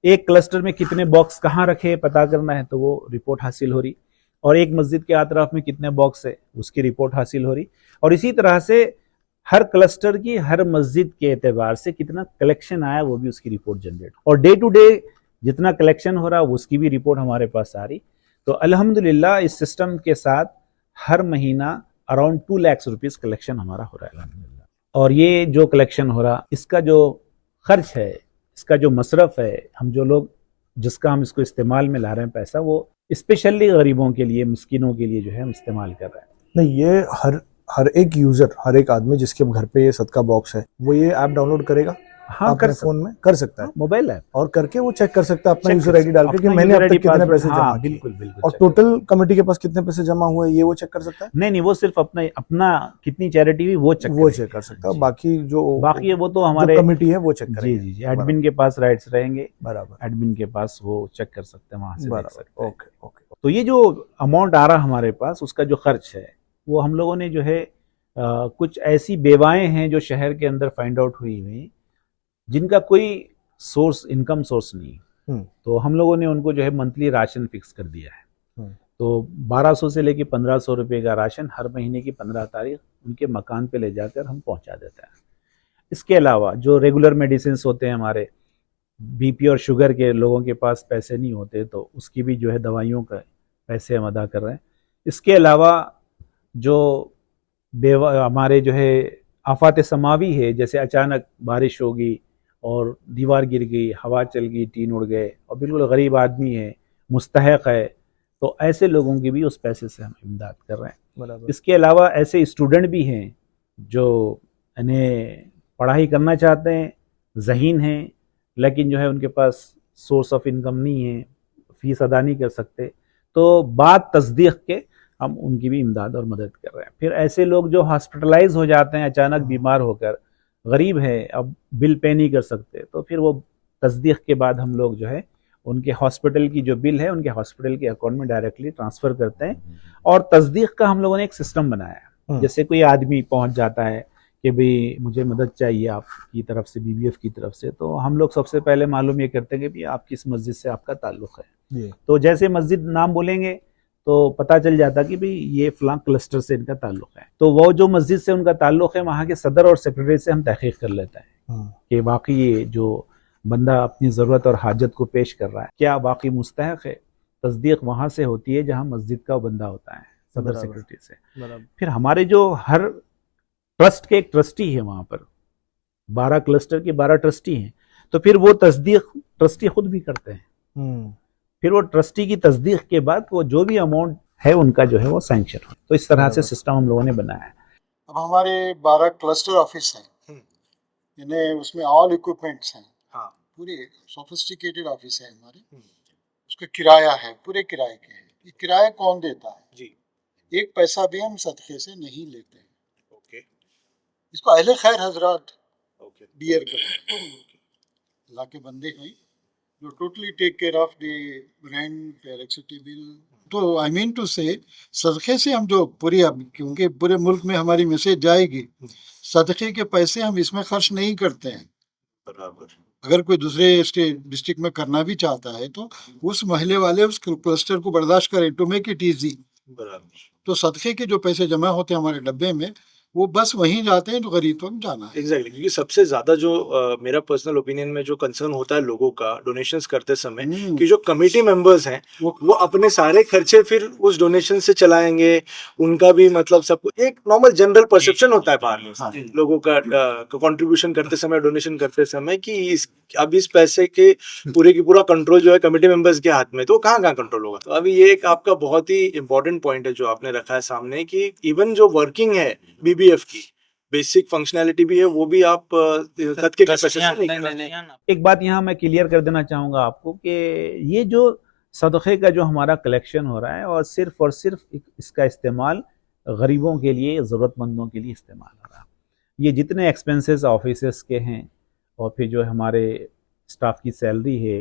एक क्लस्टर में कितने बॉक्स कहाँ रखे पता करना है तो वो रिपोर्ट हासिल हो रही, और एक मस्जिद के अतराफ में कितने बॉक्स है उसकी रिपोर्ट हासिल हो रही, और इसी तरह से हर क्लस्टर की हर मस्जिद के एतबार से कितना कलेक्शन आया वो भी उसकी रिपोर्ट जनरेट, और डे टू डे जितना कलेक्शन हो रहा उसकी भी रिपोर्ट हमारे पास आ रही। तो अल्हम्दुलिल्लाह इस सिस्टम के साथ हर महीना अराउंड 2 लाख रुपीस कलेक्शन हमारा हो रहा है अल्हम्दुलिल्लाह। और ये जो कलेक्शन हो रहा, इसका जो खर्च है, इसका जो मसरफ है, हम जो लोग जिसका हम इसको इस्तेमाल में ला रहे हैं पैसा, वो स्पेशली गरीबों के लिए, मिस्किनों के लिए जो है हम इस्तेमाल कर रहे हैं। नहीं, ये हर एक यूज़र, हर एक आदमी जिसके घर पे ये सदका बॉक्स है वो ये ऐप डाउनलोड करेगा? हाँ, अपने कर फोन में कर सकता है, मोबाइल ऐप, और करके वो चेक कर सकता है अपना चेक यूजर कर आईडी डाल के कि अपना मैंने अब user तक ID कितने पासवर्ड, पैसे हाँ, जमा किए, बिल्कुल बिल्कुल और check टोटल कमेटी के पास कितने पैसे जमा हुए ये वो चेक कर सकता है। नहीं, वो सिर्फ अपना कितनी चैरिटी हुई वो चेक कर सकता है, बाकी बाकी वो तो हमारे कमेटी है वो चेक करेंगे। जी एडमिन के पास राइट्स रहेंगे, बराबर, एडमिन के पास वो चेक कर सकते हैं, वहां से देख सकते हैं। ओके। तो ये जो अमाउंट आ रहा हमारे पास, उसका जो खर्च है वो हम लोगों ने जो है कुछ ऐसी बेवाएं हैं जो शहर के अंदर फाइंड आउट हुई जिनका कोई इनकम सोर्स नहीं, तो हम लोगों ने उनको जो है मंथली राशन फिक्स कर दिया है। तो 1200 से लेके 1500 रुपये का राशन हर महीने की 15 तारीख उनके मकान पे ले जाकर हम पहुंचा देते हैं। इसके अलावा जो रेगुलर मेडिसिन होते हैं, हमारे बीपी और शुगर के लोगों के पास पैसे नहीं होते, तो उसकी भी जो है दवाइयों का पैसे हम अदा कर रहे हैं। इसके अलावा जो हमारे जो है आफात समावी है, जैसे अचानक बारिश होगी और दीवार गिर गई, हवा चल गई, टीन उड़ गए और बिल्कुल गरीब आदमी है, मुस्तहक है, तो ऐसे लोगों की भी उस पैसे से हम इमदाद कर रहे हैं। इसके अलावा ऐसे स्टूडेंट भी हैं जो इन्हें पढ़ाई करना चाहते हैं, ज़हीन हैं, लेकिन जो है उनके पास सोर्स ऑफ इनकम नहीं है, फीस अदा नहीं कर सकते, तो बाद तस्दीक के हम उनकी भी इमदाद और मदद कर रहे हैं। फिर ऐसे लोग जो हॉस्पिटलाइज हो जाते हैं अचानक बीमार होकर, गरीब है, अब बिल पे नहीं कर सकते, तो फिर वो तस्दीक के बाद हम लोग जो है उनके हॉस्पिटल की जो बिल है उनके हॉस्पिटल के अकाउंट में डायरेक्टली ट्रांसफ़र करते हैं। और तस्दीक का हम लोगों ने एक सिस्टम बनाया है। जैसे कोई आदमी पहुंच जाता है कि भाई मुझे मदद चाहिए आपकी तरफ से, BBF की तरफ से, तो हम लोग सबसे पहले मालूम ये करते हैं कि भाई आप किस मस्जिद से आपका ताल्लुक़ है। तो जैसे मस्जिद नाम बोलेंगे तो पता चल जाता कि भाई ये फलां क्लस्टर से इनका ताल्लुक़ है। तो वो जो मस्जिद से उनका ताल्लुक़ है, वहाँ के सदर और सेक्रेटरी से हम तहक़ीक़ कर लेते हैं कि वाकई ये जो बंदा अपनी ज़रूरत और हाजत को पेश कर रहा है क्या वाकई मुस्तहक़ है। तस्दीक वहाँ से होती है जहाँ मस्जिद का बंदा होता है, सदर सेक्रेटरी से। फिर हमारे जो हर ट्रस्ट के एक ट्रस्टी है, वहाँ पर 12 क्लस्टर के 12 ट्रस्टी हैं, तो फिर वो तस्दीक ट्रस्टी खुद भी करते हैं। फिर वो ट्रस्टी की तस्दीक के बाद वो जो भी अमाउंट है उनका जो है वो सैंक्शन हो। तो इस तरह से सिस्टम हम लोगों ने बनाया है। अब हमारे 12 क्लस्टर ऑफिस हैं, इन्हें उसमें ऑल इक्विपमेंट्स हैं, पूरे सोफिस्टिकेटेड ऑफिस है हमारे, उसका किराया है, पूरे किराए के है। ये किराया कौन देता है जी? एक पैसा भी हम सदक़े से नहीं लेते हैं। इसको अहले खैर हजरात बियर करते हैं, अल्लाह के बंदे हैं जो totally take care of the rent, electricity bill. तो आई मीन टू से सदक़े से हम जो पूरी, क्योंकि पूरे मुल्क में हमारी मैसेज जाएगी, सदक़े के पैसे हम इसमें खर्च नहीं करते हैं। बराबर अगर कोई दूसरे डिस्ट्रिक्ट में करना भी चाहता है तो उस महल्ले वाले उस क्लस्टर को बर्दाश्त करें, टू मेक इट ईजी। बराबर तो सदक़े के जो पैसे जमा होते हैं हमारे डब्बे में, वो बस वहीं जाते हैं तो गरीबों को जाना है। एग्जैक्टली क्योंकि सबसे ज्यादा जो मेरा पर्सनल ओपिनियन में जो कंसर्न होता है लोगों का डोनेशंस करते समय कि जो कमेटी मेंबर्स हैं वो अपने सारे खर्चे फिर उस डोनेशन से चलाएंगे, उनका भी मतलब सब एक नॉर्मल जनरल परसेप्शन होता है बाहर में लोगों का कंट्रीब्यूशन करते समय, डोनेशन करते समय कि अब इस पैसे के पूरे की पूरा कंट्रोल जो है कमेटी मेंबर्स के हाथ में, तो कहाँ कंट्रोल होगा। तो अभी ये एक आपका बहुत ही इंपॉर्टेंट पॉइंट है जो आपने रखा है सामने कि इवन जो वर्किंग है BBF की बेसिक फंक्शनैलिटी भी है, वो भी आप सदके के पैसे से नहीं। एक बात यहाँ मैं क्लियर कर देना चाहूँगा आपको कि ये जो सदक़े का जो हमारा कलेक्शन हो रहा है और सिर्फ इसका इस्तेमाल गरीबों के लिए, ज़रूरतमंदों के लिए इस्तेमाल हो रहा है। ये जितने एक्सपेंसेस ऑफिस के हैं और फिर जो हमारे स्टाफ की सैलरी है,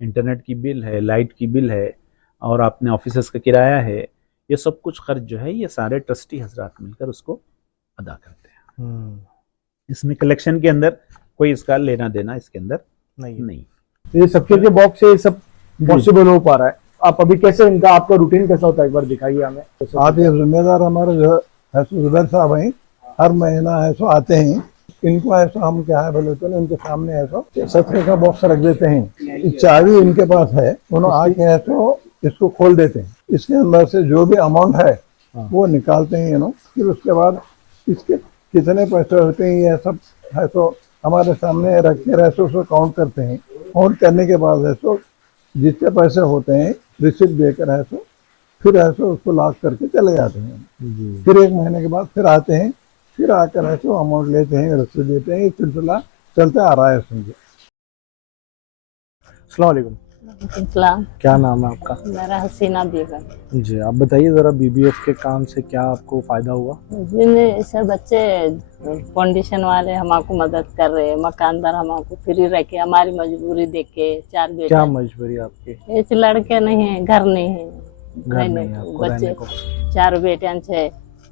इंटरनेट की बिल है, लाइट की बिल है और अपने ऑफिस का किराया है, ये सब कुछ खर्च जो है ये सारे ट्रस्टी हजरात मिलकर उसको अदा करते हैं। इसमें कलेक्शन के अंदर कोई इसका लेना देना इसके अंदर नहीं। ये सबके के बॉक्स से ये सब पॉसिबल हो पा रहा है। आप अभी कैसे इनका आपका रूटीन कैसा होता है, एक बार दिखाइए हमें। आप ये जिम्मेदार हमारे जो है जुबैर साहब हैं, हर महीना है सो आते हैं, इनको ऐसा हम क्या है बोले तो इनके सामने है सो सदक़े का बॉक्स रख देते हैं, चाबी इनके पास है, उन्होंने आके है सो इसको खोल देते हैं, इसके अंदर से जो भी अमाउंट है वो निकालते हैं नो। फिर उसके बाद इसके कितने पैसे होते हैं ये सब है सो हमारे सामने रख के रैसो उसको काउंट करते हैं। काउंट करने के बाद है सो जितने पैसे होते हैं रिसिप्ट देकर है सो फिर है सो उसको लॉक करके चले जाते हैं। फिर एक महीने के बाद फिर आते हैं, फिर आकर है सो अमाउंट लेते हैं, रसीद देते हैं। ये सिलसिला चलते आ रहा है समझे। अस्सलाम वालेकुम। इस्लाम। क्या नाम है आपका? मेरा हसीना बेगम। जी, आप बताइए ज़रा बीबीएफ के काम से क्या आपको फ़ायदा हुआ? जिन ऐसे बच्चे फाउंडेशन वाले हमको मदद कर रहे हैं, मकानदार हमको फ्री रह के हमारी मजबूरी देख के 4 बेटे। क्या मजबूरी आपकी? एक लड़के नहीं है, घर नहीं है, घर नहीं है आपको रहने बच्चे को? 4 बेटे छे,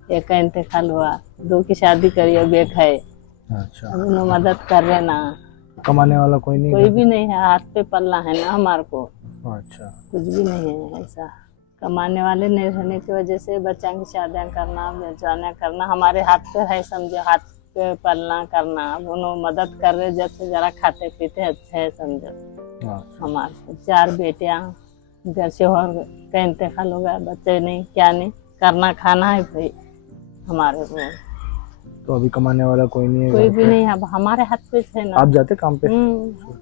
एक का इंतकाल हुआ, 2 की शादी करी, अब एक है। अच्छा, अब उन्हें मदद कर रहे ना, कमाने वाला कोई नहीं कोई है? भी नहीं है, हाथ पे पल्ला है ना हमारे को, अच्छा, कुछ भी नहीं है ऐसा। कमाने वाले नहीं रहने की वजह से बच्चों की शादियाँ करना, बेचाना करना हमारे हाथ पे है, समझो, हाथ पे पलना करना। अब उन्होंने मदद कर रहे, जब से जरा खाते पीते अच्छे है, समझो। हमारे को 4 बेटियाँ, घर से और का इंतकाल हो गया, बच्चे नहीं, क्या नहीं, करना खाना है भाई हमारे को। तो अभी कमाने वाला कोई नहीं है? कोई घर भी पे? नहीं है, अब हमारे हाथ पे है ना। आप जाते काम पे?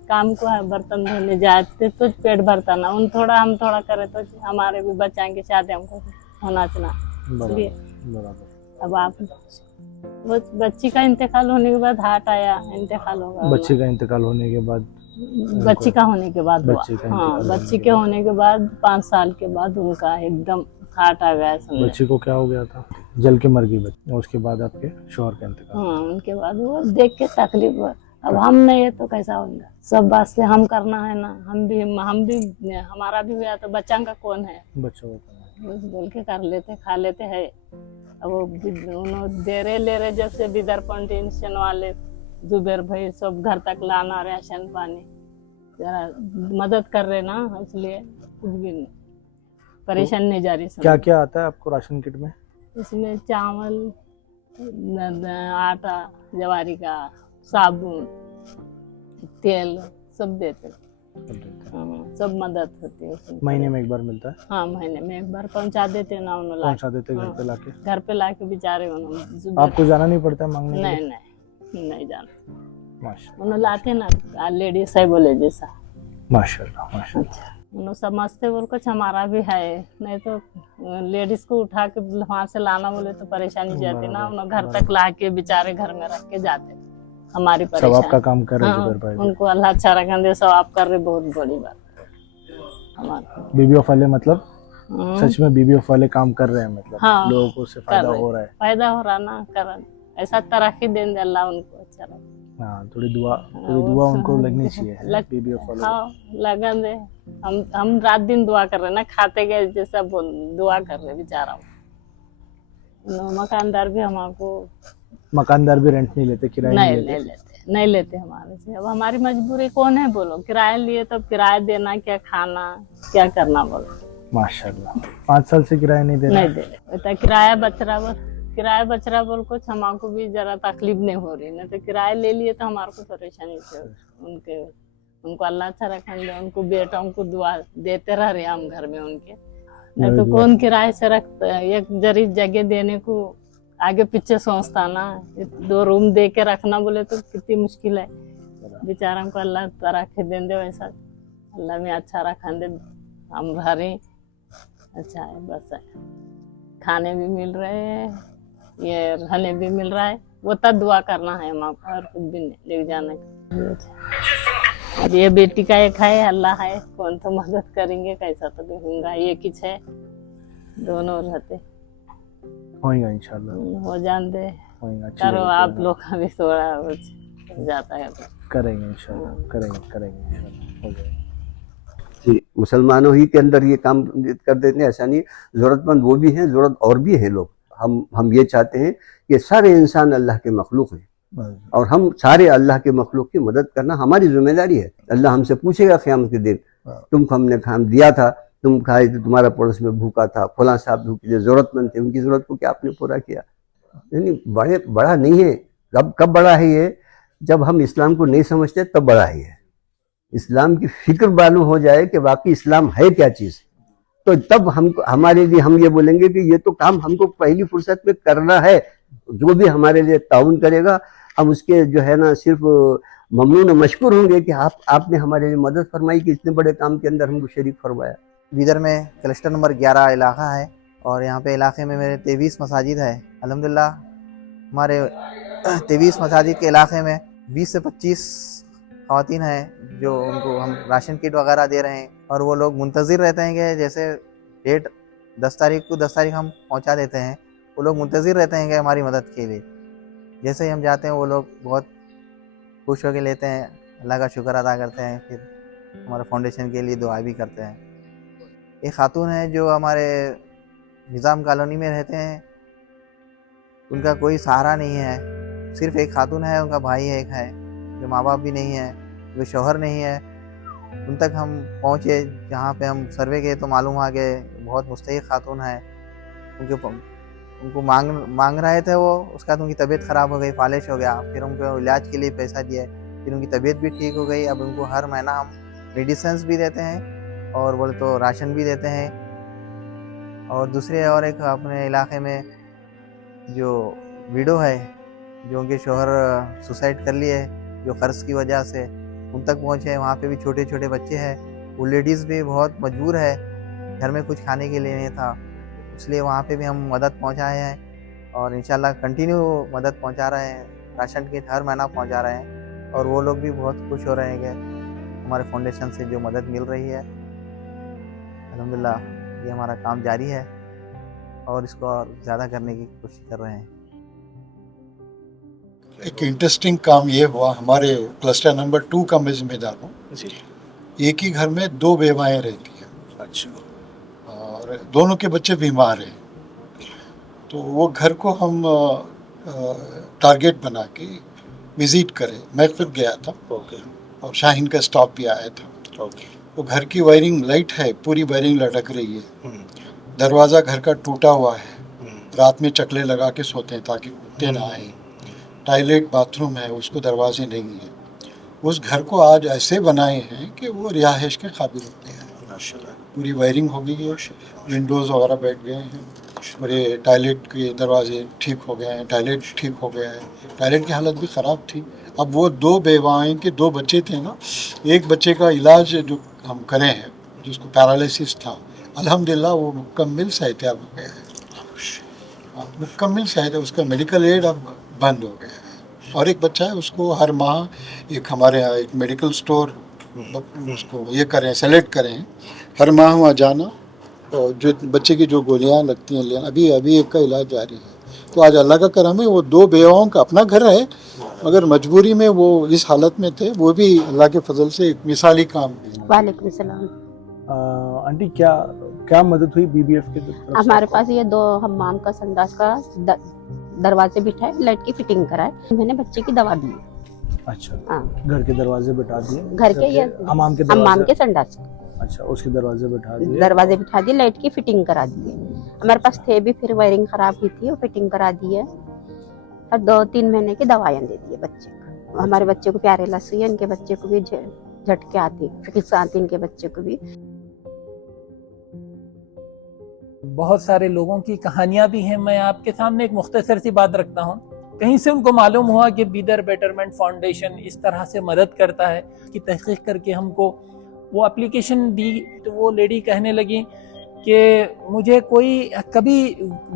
काम को है, बर्तन धोने जाते तो पेट भरता ना, उन थोड़ा हम थोड़ा करे तो हमारे भी बच्चों की शादी हमको होना चाहिए, इसलिए। बराबर। अब आप वो बच्ची का इंतकाल होने के बाद हार्ट आया, इंतकाल होगा। बच्चे का इंतकाल होने के बाद? बच्ची का होने के बाद हुआ। बच्ची का हाँ, इंतकाल बच्ची के होने के बाद 5 साल के बाद उनका एकदम हार्ट आ गया, समझो। बच्ची को क्या हो गया था? जल के मर गई बच्ची, उसके बाद आपके शौहर का इंतकाल? हाँ, उनके बाद वो देख के तकलीफ हुआ। अब हम नहीं है तो कैसा होगा? सब बात से हम करना है ना, हम भी हमारा भी हुआ तो बच्चा का कौन है? बच्चों को बस बोल के कर लेते, खा लेते है। अब वो उन्होंने दे रहे ले रहे, जब से बिदर फाउंडेशन वाले जुबेर भाई सब घर तक लाना, राशन पानी जरा मदद कर रहे ना, इसलिए कुछ भी नहीं परेशान नहीं जा रही। क्या क्या आता है आपको राशन किट में? इसमें चावल, आटा, जवारी का, साबुन, तेल सब देते, सब मदद होती है उसमें। महीने में एक बार मिलता है? हाँ, महीने में एक बार पहुंचा देते ना, उन्होंने पहुंचा देते घर पे लाके? घर पे लाके बेचारे उन्होंने। आपको जाना नहीं पड़ता है मांगने? नहीं जाना, माशाल्लाह। उन्होंने लाते ना, लेडीज है बोले जैसा। माशाल्लाह माशाल्लाह। उन्होंने समझते बोल कुछ हमारा भी है, नहीं तो लेडीज को उठा के वहाँ से लाना बोले तो परेशानी जाती ना, उन्होंने घर तक ला के बेचारे घर में रख के जाते, हमारी परेशानी। सवाब का काम कर रहे हाँ, जुबेर भाई। उनको अल्लाह अच्छा रखने दे, सवाब कर रहे, बहुत बड़ी बात हमारे। बीबीएफ वाले मतलब सच में बीबीएफ वाले काम कर रहे हैं, मतलब हाँ, लोगों को उससे फायदा हो रहा है? फायदा हो रहा ना, कर ऐसा तरक्की दें दे अल्लाह उनको, अच्छा लगे। हाँ, थोड़ी दुआ उनको लगनी चाहिए बीबीएफ वालों। हाँ, लगन दे। हम रात दिन दुआ कर रहे ना, खाते गए जैसा दुआ कर रहे बेचारा। मकानदार भी हमको, मकानदार भी रेंट नहीं लेते, किराया नहीं लेते हमारे से। अब हमारी मजबूरी कौन है बोलो, किराया लिए तब किराया देना, क्या खाना, क्या करना बोलो। माशाल्लाह 5 साल से किराया नहीं दे रहे? नहीं दे रहे, किराया बच रहा बोल कुछ हमको भी जरा तकलीफ नहीं हो रही, नहीं तो किराया ले लिए तो हमारे को परेशानी थी। उनको अल्लाह अच्छा रखने दे, उनको बेटों को दुआ देते रह रहे हम घर में उनके, नहीं तो कौन किराए से रखता, एक जरी जगह देने को आगे पीछे सोचता ना, 2 रूम दे के रखना बोले तो कितनी मुश्किल है। बेचारा को अल्लाह तरक्की दे दे, वैसा अल्लाह में अच्छा रखने दे, हम रह रहे अच्छा है, बस है। खाने भी मिल रहे हैं, ये रहने भी मिल रहा है, वो तब दुआ करना है हमको, और कुछ भी नहीं ले जाने का। अब ये बेटी का एक है, अल्लाह है, कौन तो मदद करेंगे, कैसा तो देखूंगा, एक ही है, दोनों रहते होगा इंशाल्लाह, हो जान दे, होगा। करो आप लोग का भी थोड़ा हो जाता है, करेंगे इंशाल्लाह, करेंगे इंशाल्लाह, हो जाएगा। जी, मुसलमानों ही के अंदर ये काम कर देते हैं, ऐसा नहीं, ज़रूरतमंद वो भी हैं, ज़रूरत और भी हैं लोग। हम ये चाहते हैं कि सारे इंसान अल्लाह के मखलूक हैं और हम सारे अल्लाह के मखलूक की मदद करना हमारी जिम्मेदारी है। अल्लाह हमसे पूछेगा क़यामत के दिन, तुमको हमने काम दिया था, तुम खाए थे, तुम्हारा पड़ोस में भूखा था, फलां साहब भूखे थे, ज़रूरतमंद थे, उनकी ज़रूरत को क्या आपने पूरा किया? नहीं, बड़ा नहीं है। कब बड़ा है ये? जब हम इस्लाम को नहीं समझते तब बड़ा है ये। इस्लाम की फिक्र मालूम हो जाए कि वाकई इस्लाम है क्या चीज़, तो तब हमारे लिए हम ये बोलेंगे कि ये तो काम हमको पहली फुर्सत में करना है। जो भी हमारे लिए ताउन करेगा, हम उसके जो है ना सिर्फ ममनून मशकूर होंगे कि आपने हमारे लिए मदद फरमाई कि इतने बड़े काम के अंदर हमको शरीक फरमाया। बीदर में क्लस्टर नंबर 11 इलाका है और यहाँ पे इलाके में मेरे 23 मसाजिद है। अल्हम्दुलिल्लाह हमारे 23 मसाजिद के इलाके में 20 से 25 ख़वातीन हैं जो उनको हम राशन किट वगैरह दे रहे हैं, और वो लोग मुंतज़िर रहते हैं कि जैसे डेट 10 तारीख को 10 तारीख हम पहुंचा देते हैं, वो लोग मुंतज़िर रहते हैं कि हमारी मदद के लिए। जैसे ही हम जाते हैं वो लोग बहुत खुश होकर लेते हैं, अल्लाह का शुक्र अदा करते हैं, फिर हमारे फाउंडेशन के लिए दुआ भी करते हैं। एक खातून है जो हमारे निज़ाम कॉलोनी में रहते हैं, उनका कोई सहारा नहीं है, सिर्फ एक खातून है, उनका भाई एक है जो माँ बाप भी नहीं है, जो शौहर नहीं है। उन तक हम पहुँचे, जहाँ पे हम सर्वे किए तो मालूम हुआ कि बहुत मुस्तहिक खातून है। उनको मांग रहे थे वो, उसका तो उनकी तबीयत ख़राब हो गई, फालिश हो गया, फिर उनको इलाज के लिए पैसा दिए, फिर उनकी तबीयत भी ठीक हो गई। अब उनको हर महीना हम मेडिसिन्स भी देते हैं और बोले तो राशन भी देते हैं। और दूसरे और एक अपने इलाके में जो विडो है, जो उनके शौहर सुसाइड कर लिए जो क़र्ज़ की वजह से, उन तक पहुँचे। वहाँ पे भी छोटे छोटे बच्चे हैं, वो लेडीज़ भी बहुत मजबूर है, घर में कुछ खाने के लिए नहीं था, इसलिए वहाँ पे भी हम मदद पहुँचाए हैं और इंशाल्लाह कंटिन्यू मदद पहुँचा रहे हैं। राशन किट हर महीना पहुँचा रहे हैं और वो लोग भी बहुत खुश हो रहे हैं कि हमारे फाउंडेशन से जो मदद मिल रही है। अल्हम्दुलिल्लाह ये हमारा काम जारी है और इसको और ज़्यादा करने की कोशिश कर रहे हैं। एक इंटरेस्टिंग काम ये हुआ, हमारे क्लस्टर नंबर 2 का मैं जिम्मेदार हूँ। एक ही घर में 2 बेवाएँ रहती हैं। अच्छा। और दोनों के बच्चे बीमार हैं, तो वो घर को हम टारगेट बना के विज़िट करें। मैं खुद गया था और शाहीन का स्टाफ भी आया था। वो घर की वायरिंग, लाइट है, पूरी वायरिंग लटक रही है, दरवाज़ा घर का टूटा हुआ है, रात में चकले लगा के सोते हैं ताकि कुत्ते ना आए। टॉयलेट बाथरूम है, उसको दरवाजे नहीं है। उस घर को आज ऐसे बनाए हैं कि वो रिहाइश के काबिल होते हैं। पूरी वायरिंग हो गई है, विंडोज़ वगैरह बैठ गए हैं, पूरे टॉयलेट के दरवाजे ठीक हो गए हैं, टॉयलेट ठीक हो गया है। टॉयलेट की हालत भी ख़राब थी। अब वो 2 बेवाएँ के 2 बच्चे थे ना, एक बच्चे का इलाज जो हम करे हैं, जिसको पैरालिसिस था, अल्हम्दुलिल्लाह वो मुकम्मल सेहतयाब हो गया है। मुकम्मल सेहत, उसका मेडिकल एड अब बंद हो गया है। और एक बच्चा है, उसको हर माह एक हमारे यहाँ एक मेडिकल स्टोर उसको ये करें, सेलेक्ट करें, हर माह वहाँ जाना और जो बच्चे की जो गोलियाँ लगती हैं लेना। अभी एक का इलाज जारी है। तो आज अल्लाह का करम है, वो 2 बेवाओं का अपना घर है, मगर मजबूरी में वो इस हालत में थे, वो भी अल्लाह के फजल से एक मिसाली काम। वालेकुम सलाम। आंटी क्या मदद हुई बीबीएफ की तरफ से? हमारे पास ये 2 हम्माम का संडास का दरवाजे बिठाए, लाइट की फिटिंग कराए, मैंने बच्चे की दवा दी। अच्छा। घर के दरवाजे बिठा दिए, घर के ये हमाम के संडास। अच्छा, उसके दरवाजे बिठा दिए, दरवाजे बिठा दिए, लाइट की फिटिंग करा दी है। हमारे पास थे भी, फिर वायरिंग खराब हुई थी, वो फिटिंग करा दी है और 2-3 महीने की दवाइयाँ दे दी है बच्चे को। हमारे बच्चे को प्यारे लस हुई है, इनके बच्चे को भी झटके आती, फिक्स आती इनके बच्चे को भी। बहुत सारे लोगों की कहानियां भी हैं। मैं आपके सामने एक मुख्तसर सी बात रखता हूँ। कहीं से उनको मालूम हुआ कि बीदर बेटरमेंट फाउंडेशन इस तरह से मदद करता है, कि तहकीक करके हमको वो एप्लीकेशन दी, तो वो लेडी कहने लगी कि मुझे कोई कभी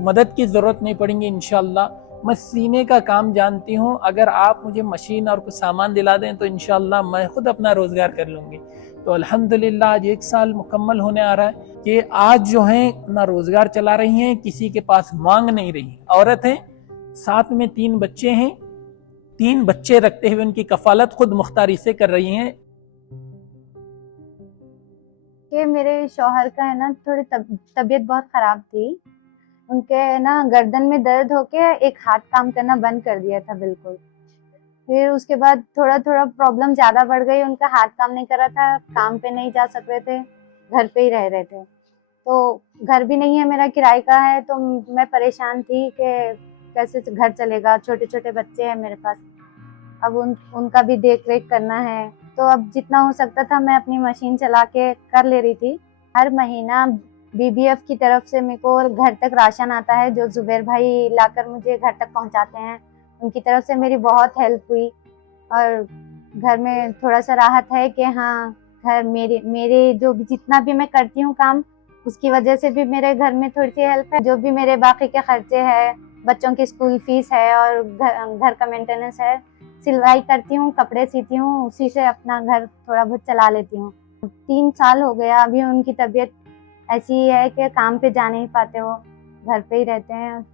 मदद की ज़रूरत नहीं पड़ेगी इंशाल्लाह। मैं सीने का काम जानती हूँ, अगर आप मुझे मशीन और कुछ सामान दिला दें तो इंशाल्लाह मैं खुद अपना रोज़गार कर लूँगी। तो अल्हम्दुलिल्लाह आज 1 साल मुकम्मल होने आ रहा है कि आज जो हैं अपना रोज़गार चला रही हैं, किसी के पास मांग नहीं रही। औरत हैं, साथ में 3 बच्चे हैं, 3 बच्चे रखते हुए उनकी कफालत खुद मुख्तारी से कर रही हैं। कि मेरे शौहर का है ना, थोड़ी तबीयत बहुत ख़राब थी, उनके ना गर्दन में दर्द होके एक हाथ काम करना बंद कर दिया था बिल्कुल। फिर उसके बाद थोड़ा प्रॉब्लम ज़्यादा बढ़ गई, उनका हाथ काम नहीं कर रहा था, काम पे नहीं जा सक रहे थे, घर पे ही रह रहे थे। तो घर भी नहीं है, मेरा किराए का है, तो मैं परेशान थी कि कैसे घर चलेगा, छोटे छोटे बच्चे हैं मेरे पास, अब उनका भी देख रेख करना है। तो अब जितना हो सकता था मैं अपनी मशीन चला के कर ले रही थी। हर महीना बीबीएफ की तरफ से मेरे को घर तक राशन आता है, जो जुबैर भाई लाकर मुझे घर तक पहुंचाते हैं। उनकी तरफ से मेरी बहुत हेल्प हुई और घर में थोड़ा सा राहत है कि हाँ, घर मेरे जो भी जितना भी मैं करती हूँ काम, उसकी वजह से भी मेरे घर में थोड़ी सी हेल्प है। जो भी मेरे बाकी के खर्चे हैं, बच्चों की स्कूल फीस है और घर का मेंटेनेंस है, सिलाई करती हूँ, कपड़े सीती हूँ, उसी से अपना घर थोड़ा बहुत चला लेती हूँ। 3 साल हो गया, अभी उनकी तबीयत ऐसी है कि काम पे जा नहीं पाते, वो घर पे ही रहते हैं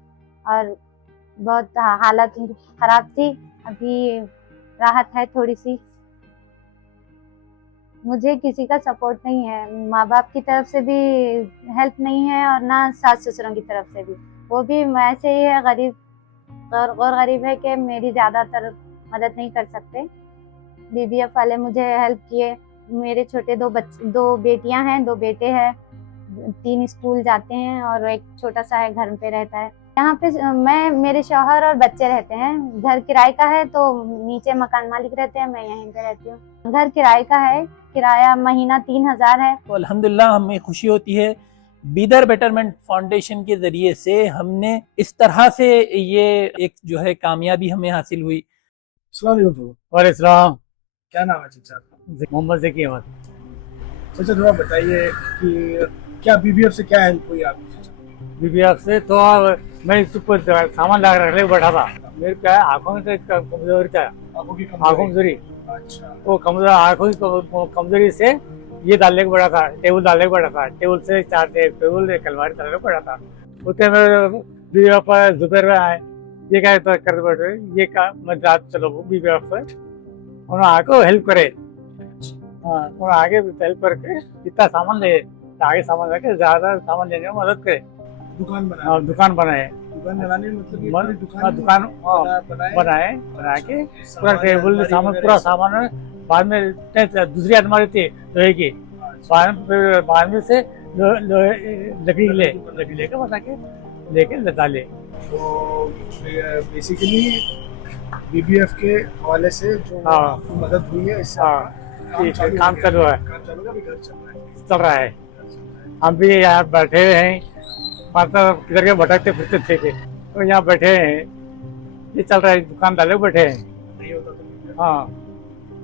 और बहुत हालत उनकी खराब थी। अभी राहत है थोड़ी सी। मुझे किसी का सपोर्ट नहीं है, माँ बाप की तरफ से भी हेल्प नहीं है और ना सास ससुरों की तरफ से भी। वो भी वैसे ही है, गरीब और गरीब है कि मेरी ज़्यादातर मदद नहीं कर सकते। बीबीएफ वाले मुझे हेल्प किए। मेरे छोटे 2 बेटियां हैं, 2 बेटे हैं, 3 स्कूल जाते हैं और एक छोटा सा है घर पे रहता है। यहाँ पे मैं, मेरे शौहर और बच्चे रहते हैं। घर किराए का है तो नीचे मकान मालिक रहते हैं, मैं यहीं पे रहती हूँ। घर किराए का है, किराया महीना 3000 है। तो अल्हम्दुलिल्लाह हमें खुशी होती है, बीदर बेटरमेंट फाउंडेशन के जरिए से हमने इस तरह से ये एक जो है कामयाबी हमें हासिल हुई। वालेकुम। क्या नाम है चाचा? मोहम्मद ज़की अहमद। चाचा थोड़ा बताइए कि क्या बीबीएफ से क्या हेल्प हुई आपकी? बीबीएफ से तो मैं ऊपर सामान ला रखने बैठा था, मेरे क्या है आँखों में कमजोरी था, आँखों कमजोरी। अच्छा। वो कमजोर आँखों की कमजोरी से ये डालने को पड़ा था, टेबल डालने को पड़ा था, टेबल से 4 टेबल एक अलमारी डालने को पड़ा था। उतने में बीबीएफ पर दोपहर में आए, ये क्या कर बैठे, ये का मैं रात चलो बीबीएफ पर उन्होंने आके हेल्प करे। हाँ, उन्होंने आगे हेल्प करके जितना सामान ले आगे सामान लेके ज्यादा सामान लेने में मदद करे। दुकान बनाए। हाँ, दुकान बनाए। दुकान बनाने मतलब ये पूरी दुकान बनाए के पूरा टेबल सामान पूरा सामान बाद में दूसरी अलमारी थी लोहे की, बाद में से लकड़ी लेके बना के लेके डाले। तो बेसिकली बीबीएफ के हवाले से जो आपको मदद हुई है, इससे काम चालू है, चल रहा है। हम भी यहाँ बैठे हैं, किधर के भटकते फिरते थे तो यहाँ बैठे हैं, ये चल रहा है, दुकान डाले बैठे हैं। नहीं होता तो हाँ,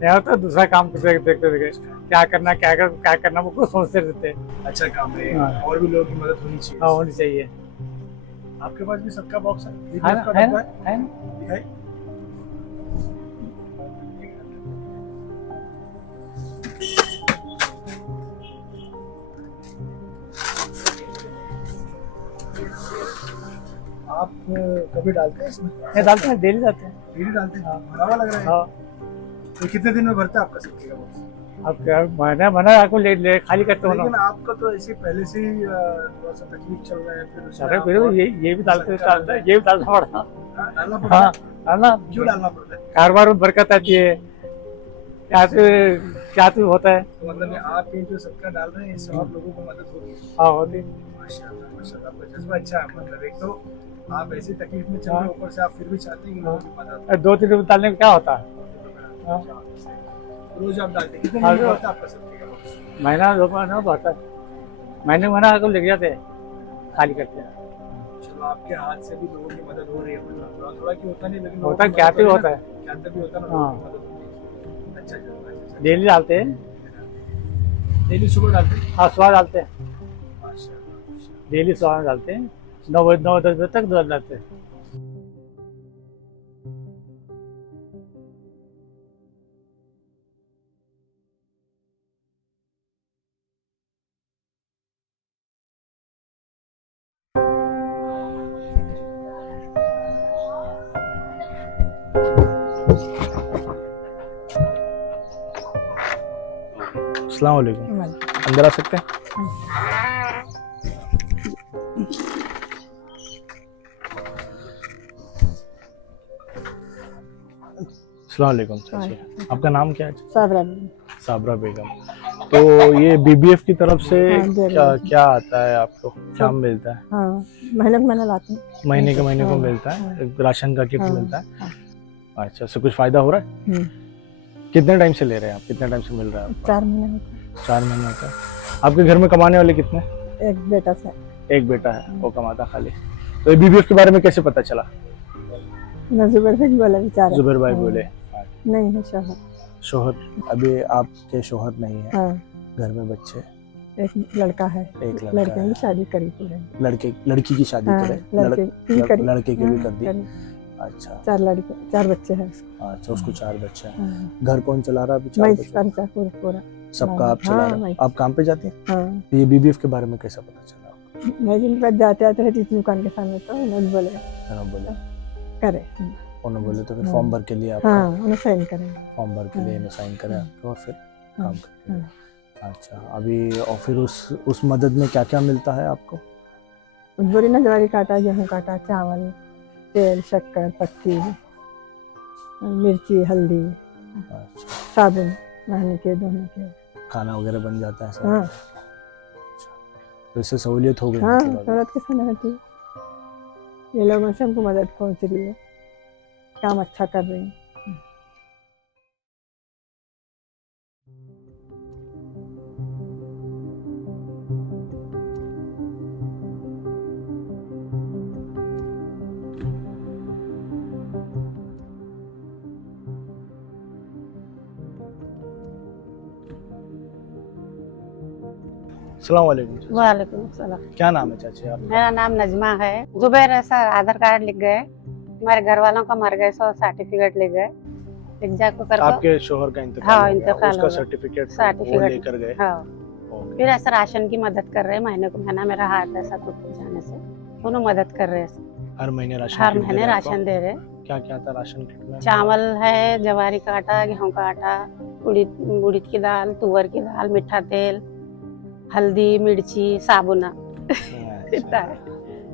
यहाँ तो दूसरा काम देखते क्या करना वो सोचते रहते। अच्छा काम है। और भी लोगों की मदद होनी चाहिए। हाँ, होनी चाहिए। आपके पास भी सबका बॉक्स है? है ना? दिखाई। आप कभी डालते हैं इसमें? डालते हैं, डेली डालते हैं। डेली डालते हैं? भरा हुआ लग रहा है। हाँ। तो कितने दिन में भरता है आपका सबके का बॉक्स? अब क्या महीना आपको ले खाली करते हो ना। लेकिन आपका तो ऐसे पहले से ही थोड़ा सा तकलीफ चल रहा है, फिर ये भी डालते ये भी डालना पड़ता। डालना पड़ता है। हाँ, डालना। क्यों डालना पड़ता है? कारोबार में बरकत आती है, क्या तो होता है। तो मतलब आप ये जो सबका डाल रहे हैं, इससे और लोगों को मदद होगी? हाँ, होती। माशाल्लाह माशाल्लाह, आपका जज्बा अच्छा है। मतलब एक तो आप ऐसी तकलीफ में चल रहे हो, ऊपर से आप फिर भी चाहते हैं कि लोगों की मदद। 2-3 रुपये डालने में क्या होता है? रोज आप डालते हैं? कितने दिन में होता है आपका सबके का बॉक्स? महीना 2 महीना बढ़ता है, महीना आपको लग जाते हैं, खाली करते हैं। चलो आपके हाथ से भी लोगों की मदद हो रही है, मतलब थोड़ा की होता नहीं, लेकिन होता क्या तो होता है, क्या भी होता है ना। अच्छा, डेली डालते हैं। डेली सुबह डालते हैं? हाँ, सुबह डालते हैं, डेली सुबह डालते हैं। 9-10 बजे तक डालते हैं। अस्सलाम वालेकुम। अंदर आ सकते हैं? अस्सलाम वालेकुम चाची, आपका नाम क्या है? साबरा बेगम। तो ये बीबीएफ की तरफ से क्या आता है आपको, क्या मिलता है? हाँ, महीने लाते हैं। महीने के महीने को मिलता है, राशन का किट मिलता है। अच्छा, से कुछ फायदा हो रहा है? कितने टाइम से ले रहे हैं आप, कितने टाइम से मिल रहा है? 4 महीने होता है। 4 महीने होता है। आपके घर में कमाने वाले कितने? एक बेटा से। एक बेटा है, वो कमाता खाली। तो ये बीबीएफ के बारे में कैसे पता चला? जुबैर भाई बोला बेचारा। जुबैर भाई बोले? नहीं है शौहर। शौहर? अभी आपके शौहर नहीं है? हाँ। घर में बच्चे? एक लड़का है। एक लड़के की शादी करी पूरे। लड़की की शादी करे? लड़के की भी कर दी। अच्छा 4 लड़के 4 बच्चे हैं उसको। अच्छा, उसको 4 बच्चे हैं। हाँ। घर कौन चला रहा है अभी 4 मैं बच्चों खर्चा पूरा सबका आप चला हाँ, रहे मैं हैं? आप काम पे जाती हैं? हाँ। तो ये बीबीएफ के बारे में कैसा पता चला? मैं जिनके पास जाते आते रहती थी दुकान के सामने, तो उन्होंने बोले बोले करे। उन्होंने बोले तो फिर हाँ। फॉर्म भर के लिए आप हाँ, उन्हें साइन करेंगे। फॉर्म भर के लिए हाँ। साइन करें आपको और फिर हाँ, काम करें। अच्छा, अभी और फिर उस मदद में क्या क्या मिलता है आपको? बोरी ना ज्वारी काटा, गेहूँ काटा, चावल, तेल, शक्कर, पत्ती, मिर्ची, हल्दी, साबुन नहाने के धोने के, खाना वगैरह बन जाता है सब? हाँ। तो इससे सहूलियत हो गई? हाँ, मतलब अभी? जरूरत किस तरह रहती है। ये लोगों से हमको मदद पहुँच रही है, काम अच्छा कर रही है। अस्सलाम वालेकुम। वालेकुम सलाम। क्या नाम है चाची आप? मेरा नाम नजमा है। जुबैर है सर, आधार कार्ड लिख गए, हमारे घर वालों का मर गए, सो सर्टिफिकेट लिख गए, लिख जाको करके आपके शोहर का इंतकाल हाँ, हो गया, इंतकाल उसका हो गया। सर्टिफिकेट वो लेकर गए? हाँ। फिर ऐसा राशन की मदद कर रहे हैं, महीने को महीना मेरा हाथ ऐसा टूट जाने से दोनों मदद कर रहे हैं। हर महीने राशन हर किट दे महीने रहे हैं आपको? राशन दे रहे। क्या क्या था राशन किट में? चावल है, जवारी का आटा, गेहूं का आटा, उड़द की दाल, तुअर की दाल, मीठा तेल, हल्दी, मिर्ची, साबुन इतना है।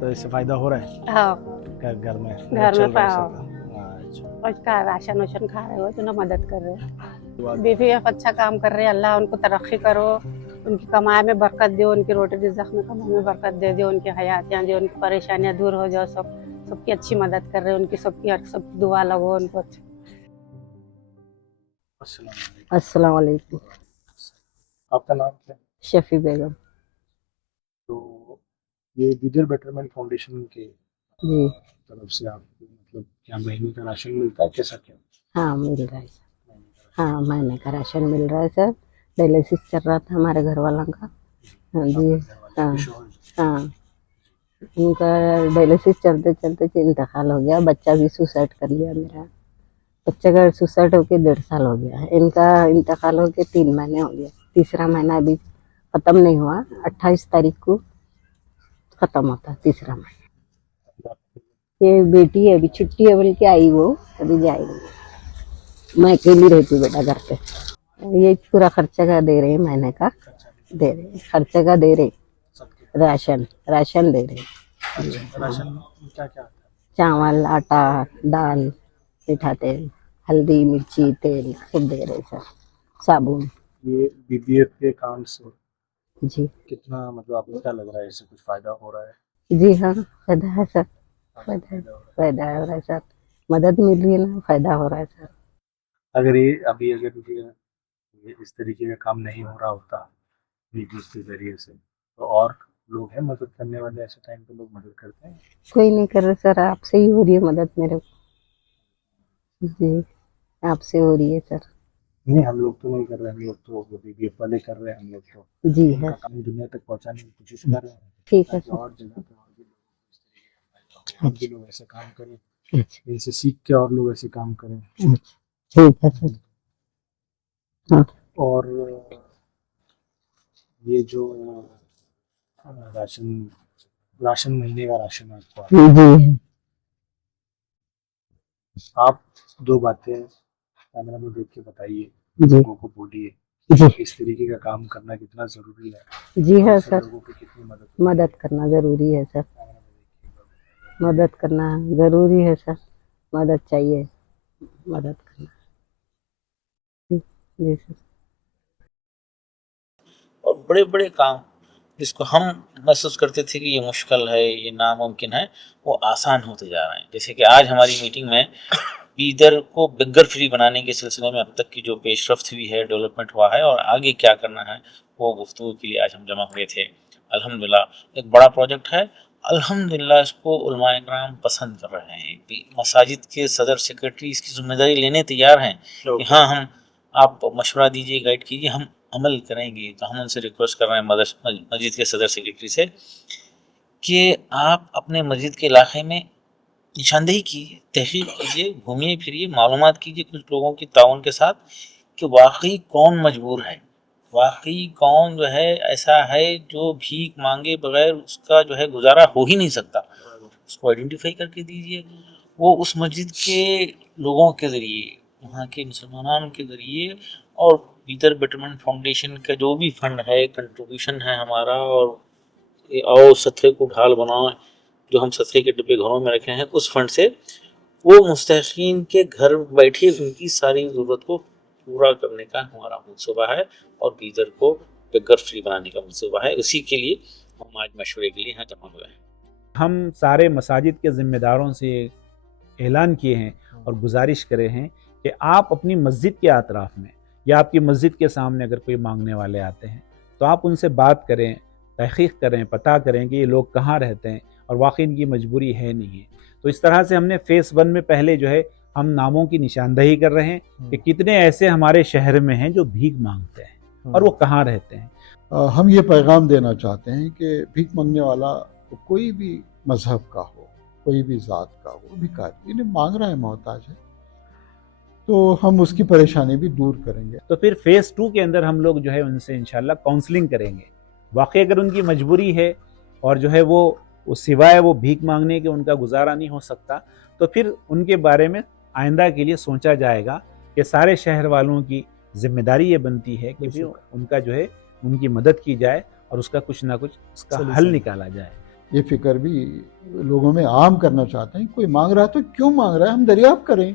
तो इससे फायदा हो रहा है? हाँ, घर में घर में अच्छा। और का राशन वाशन खा रहे हो तो मदद कर रहे हैं। बीबीएफ अच्छा काम कर रहे हैं, अल्लाह उनको तरक्की करो, उनकी कमाई में बरकत दे, उनकी रोटी रिज़्क़ में कमाई में बरकत दे दे, उनकी हयातियाँ दे, उनकी परेशानियाँ दूर हो जाओ, सबकी अच्छी मदद कर रहे हैं, उनकी सबकी दुआ लगो उनको। अस्सलाम वालेकुम। आपका नाम क्या है? शफी बेगम। तो ये बीदर बेटरमेंट फाउंडेशन के जी तरफ से आपको मतलब क्या महीने का राशन मिलता है, कैसा क्या? हाँ मिल रहा है सर, हाँ महीने का राशन मिल रहा है सर। डायलिसिस चल रहा था हमारे घर वालों का। हाँ जी हाँ हाँ, उनका डायलिसिस चलते चलते इंतकाल हो गया। बच्चा भी सुसाइड कर लिया, मेरा बच्चा का सुसाइड होके 1.5 साल हो गया। इनका इंतकाल होके 3 महीने हो गया, तीसरा महीना अभी ख़त्म नहीं हुआ। 28 तारीख को ख़त्म होता तीसरा महीना। ये बेटी है, अभी छुट्टी है बोल के आई, वो अभी जाएगी। मैं अकेली रहती हूँ बेटा घर पे। ये पूरा खर्चा का दे रहे हैं, महीने का दे रहे हैं, खर्चे का दे रहे, राशन दे रहे। राशन क्या क्या? चावल, आटा, दाल, मीठा तेल, हल्दी, मिर्ची, तेल सब दे रहे सर, साबुन। ये बीबीएफ के काम से जी कितना मतलब आपको क्या लग रहा है, इससे कुछ फायदा हो रहा है? जी हाँ, फायदा है सर, फायदा हो रहा है सर, मदद मिल रही है ना, फायदा हो रहा है सर। अगर ये इस तरीके का काम नहीं हो रहा होता बीबीएफ के जरिए से, तो और लोग हैं मदद करने वाले? ऐसे टाइम पे लोग मदद करते हैं? कोई नहीं कर रहा सर, आपसे ही हो रही है मदद मेरे को। जी आपसे हो रही है सर। नहीं, हम लोग तो नहीं कर रहे, हम लोग तो बीबीएफ वाले कर रहे हैं। हम लोग तो जी उनका है, काम दुनिया तक पहुंचाने की कोशिश कर रहे हैं, ठीक है ताकि सर। और जगह पे और भी लोग ऐसे काम करें, इनसे सीख के और लोग ऐसे काम करें। ठीक है सर। हाँ और ये जो राशन महीने का राशन आपको आता है, जी है। आप 2 बातें कैमरा में देख के बताइए, जी। लोगों को बोलिए जी। इस तरीके का काम करना कितना जरूरी है। जी है इससे सर, लोगों की कितनी मदद करना ज़रूरी है सर, मदद करना ज़रूरी है सर, मदद चाहिए, मदद करना। जी सर। और बड़े बड़े काम जिसको हम महसूस करते थे कि ये मुश्किल है, ये नामुमकिन है, वो आसान होते जा रहे हैं। जैसे कि आज हमारी मीटिंग में बीदर को बिगर फ्री बनाने के सिलसिले में अब तक की जो पेशरफ्त हुई है, डेवलपमेंट हुआ है और आगे क्या करना है, वो गुफ्तगू के लिए आज हम जमा हुए थे। अल्हम्दुलिल्लाह एक बड़ा प्रोजेक्ट है, अल्हम्दुलिल्लाह इसको उलमा इकराम पसंद कर रहे हैं। मसाजिद के सदर सेक्रेटरी इसकी जिम्मेदारी लेने तैयार हैं कि हाँ हम आप मशवरा दीजिए, गाइड कीजिए, हम अमल करेंगे। तो हम उनसे रिक्वेस्ट कर रहे हैं मस्जिद के सदर सेक्रेटरी से कि आप अपने मस्जिद के इलाके में निशानदेही कीजिए, तहकीक कीजिए, घूमिए फिरिए, मालूमात कीजिए कुछ लोगों की ताउन के साथ कि वाकई कौन मजबूर है, वाकई कौन जो है ऐसा है जो भीख मांगे बगैर उसका जो है गुजारा हो ही नहीं सकता, उसको आइडेंटिफाई करके दीजिए। वो उस मस्जिद के लोगों के ज़रिए, वहाँ के मुसलमानों के ज़रिए और बीदर बेटरमेंट फाउंडेशन का जो भी फंड है, कंट्रीब्यूशन है हमारा, और आओ सत्थे को ढाल बनाओ, जो हम सत्थे के डिब्बे घरों में रखे हैं, उस फंड से वो मुस्तहीन के घर बैठे उनकी सारी ज़रूरत को पूरा करने का हमारा मनसूबा है और बीदर को बेघर फ्री बनाने का मनसूबा है। उसी के लिए हम आज मशवरे के लिए यहाँ जमा हुए हैं। हम सारे मसाजिद के ज़िम्मेदारों से ऐलान किए हैं और गुजारिश करे हैं कि आप अपनी मस्जिद के अतराफ़ में या आपकी मस्जिद के सामने अगर कोई मांगने वाले आते हैं तो आप उनसे बात करें, तहक़ीक़ करें, पता करें कि ये लोग कहाँ रहते हैं और वाकई इनकी मजबूरी है नहीं है। तो इस तरह से हमने फ़ेज़ 1 में पहले जो है हम नामों की निशानदही कर रहे हैं कि कितने ऐसे हमारे शहर में हैं जो भीख मांगते हैं और वो कहाँ रहते हैं। हम ये पैगाम देना चाहते हैं कि भीख मांगने वाला कोई भी मज़हब का हो, कोई भी ज़ात का हो, भिखारी इन्हें मांग रहा है, मोहताज है, तो हम उसकी परेशानी भी दूर करेंगे। तो फिर फ़ेज़ 2 के अंदर हम लोग जो है उनसे इंशाल्लाह काउंसलिंग करेंगे। वाकई अगर उनकी मजबूरी है और जो है वो सिवाय वो भीख मांगने के उनका गुजारा नहीं हो सकता, तो फिर उनके बारे में आइंदा के लिए सोचा जाएगा कि सारे शहर वालों की जिम्मेदारी ये बनती है कि भी उनका जो है उनकी मदद की जाए और उसका कुछ ना कुछ उसका हल निकाला जाए। ये फिक्र भी लोगों में आम करना चाहते हैं। कोई मांग रहा है तो क्यों मांग रहा है, हम दरियाफ्त करें,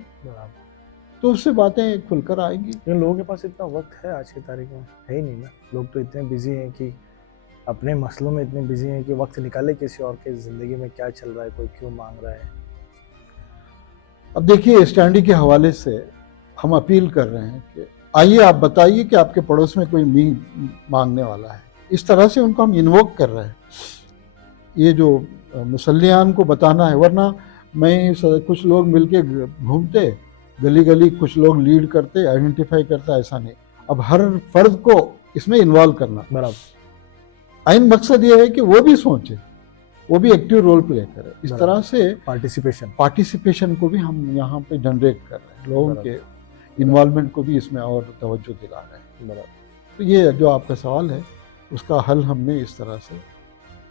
तो उससे बातें खुलकर आएंगी। लेकिन लोगों के पास इतना वक्त है आज की तारीख में है ही नहीं ना। लोग तो इतने बिजी हैं कि अपने मसलों में इतने बिजी हैं कि वक्त निकाले किसी और के ज़िंदगी में क्या चल रहा है, कोई क्यों मांग रहा है। अब देखिए, स्टैंडी के हवाले से हम अपील कर रहे हैं कि आइए आप बताइए कि आपके पड़ोस में कोई मांगने वाला है। इस तरह से उनको हम इन्वोक कर रहे हैं। ये जो मुसल्लियान को बताना है, वरना मैं कुछ लोग मिलके घूमते गली गली, कुछ लोग लीड करते, आइडेंटिफाई करता, ऐसा नहीं। अब हर फर्द को इसमें इन्वॉल्व करना बराबर। आइन मकसद ये है कि वो भी सोचे, वो भी एक्टिव रोल प्ले करे। इस तरह से पार्टिसिपेशन को भी हम यहाँ पे जनरेट कर रहे हैं, लोगों के इन्वॉल्वमेंट को भी इसमें और तवज्जो दिला रहे हैं। तो ये जो आपका सवाल है उसका हल हमने इस तरह से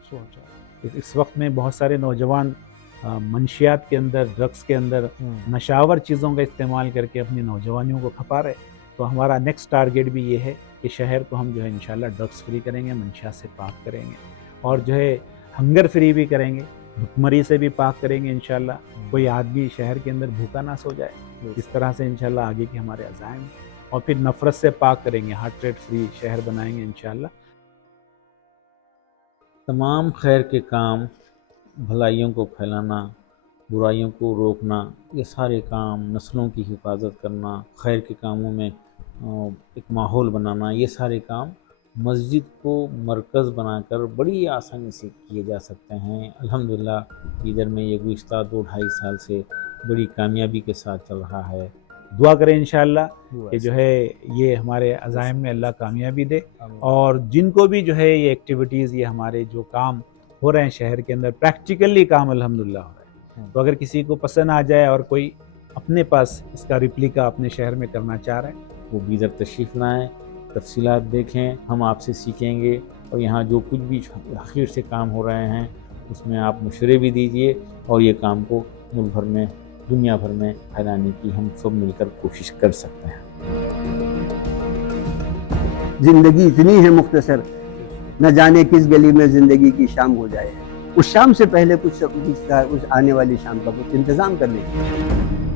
सोचा। इस वक्त में बहुत सारे नौजवान मंशियात के अंदर, ड्रग्स के अंदर, नशावर चीज़ों का इस्तेमाल करके अपनी नौजवानियों को खपा रहे। तो हमारा नेक्स्ट टारगेट भी ये है कि शहर को हम जो है इंशाल्लाह ड्रग्स फ्री करेंगे, मंशियात से पाक करेंगे और जो है हंगर फ्री भी करेंगे, भुखमरी से भी पाक करेंगे इंशाल्लाह। कोई आदमी शहर के अंदर भूखा ना सो जाए, इस तरह से इंशाल्लाह आगे के हमारे अज़ाइम। और फिर नफ़रत से पाक करेंगे, हार्ट रेट फ्री शहर बनाएंगे इंशाल्लाह। तमाम खैर के काम, भलाइयों को फैलाना, बुराइयों को रोकना, ये सारे काम, नस्लों की हिफाजत करना, खैर के कामों में एक माहौल बनाना, ये सारे काम मस्जिद को मरकज़ बनाकर बड़ी आसानी से किए जा सकते हैं। अल्हम्दुलिल्लाह इधर में ये गुज़िश्ता 2-2.5 साल से बड़ी कामयाबी के साथ चल रहा है। दुआ करें इंशाअल्लाह कि जो है ये हमारे अज़ाइम में अल्लाह कामयाबी दे और जिनको भी जो है ये एक्टिविटीज़, ये हमारे जो काम हो रहे हैं शहर के अंदर, प्रैक्टिकली काम अल्हम्दुलिल्लाह हो रहा है। तो अगर किसी को पसंद आ जाए और कोई अपने पास इसका रिप्लिका अपने शहर में करना चाह रहे हैं, वो बीदर तशरीफ़ लाएँ, तफसीलात देखें, हम आपसे सीखेंगे और यहाँ जो कुछ भी आखिर से काम हो रहे हैं उसमें आप मशवरे भी दीजिए और ये काम को मुल्क भर में, दुनिया भर में फैलाने की हम सब मिलकर कोशिश कर सकते हैं। ज़िंदगी इतनी है मुख्तसर, न जाने किस गली में ज़िंदगी की शाम हो जाए। उस शाम से पहले कुछ आने वाली शाम का कुछ इंतज़ाम कर लीजिए।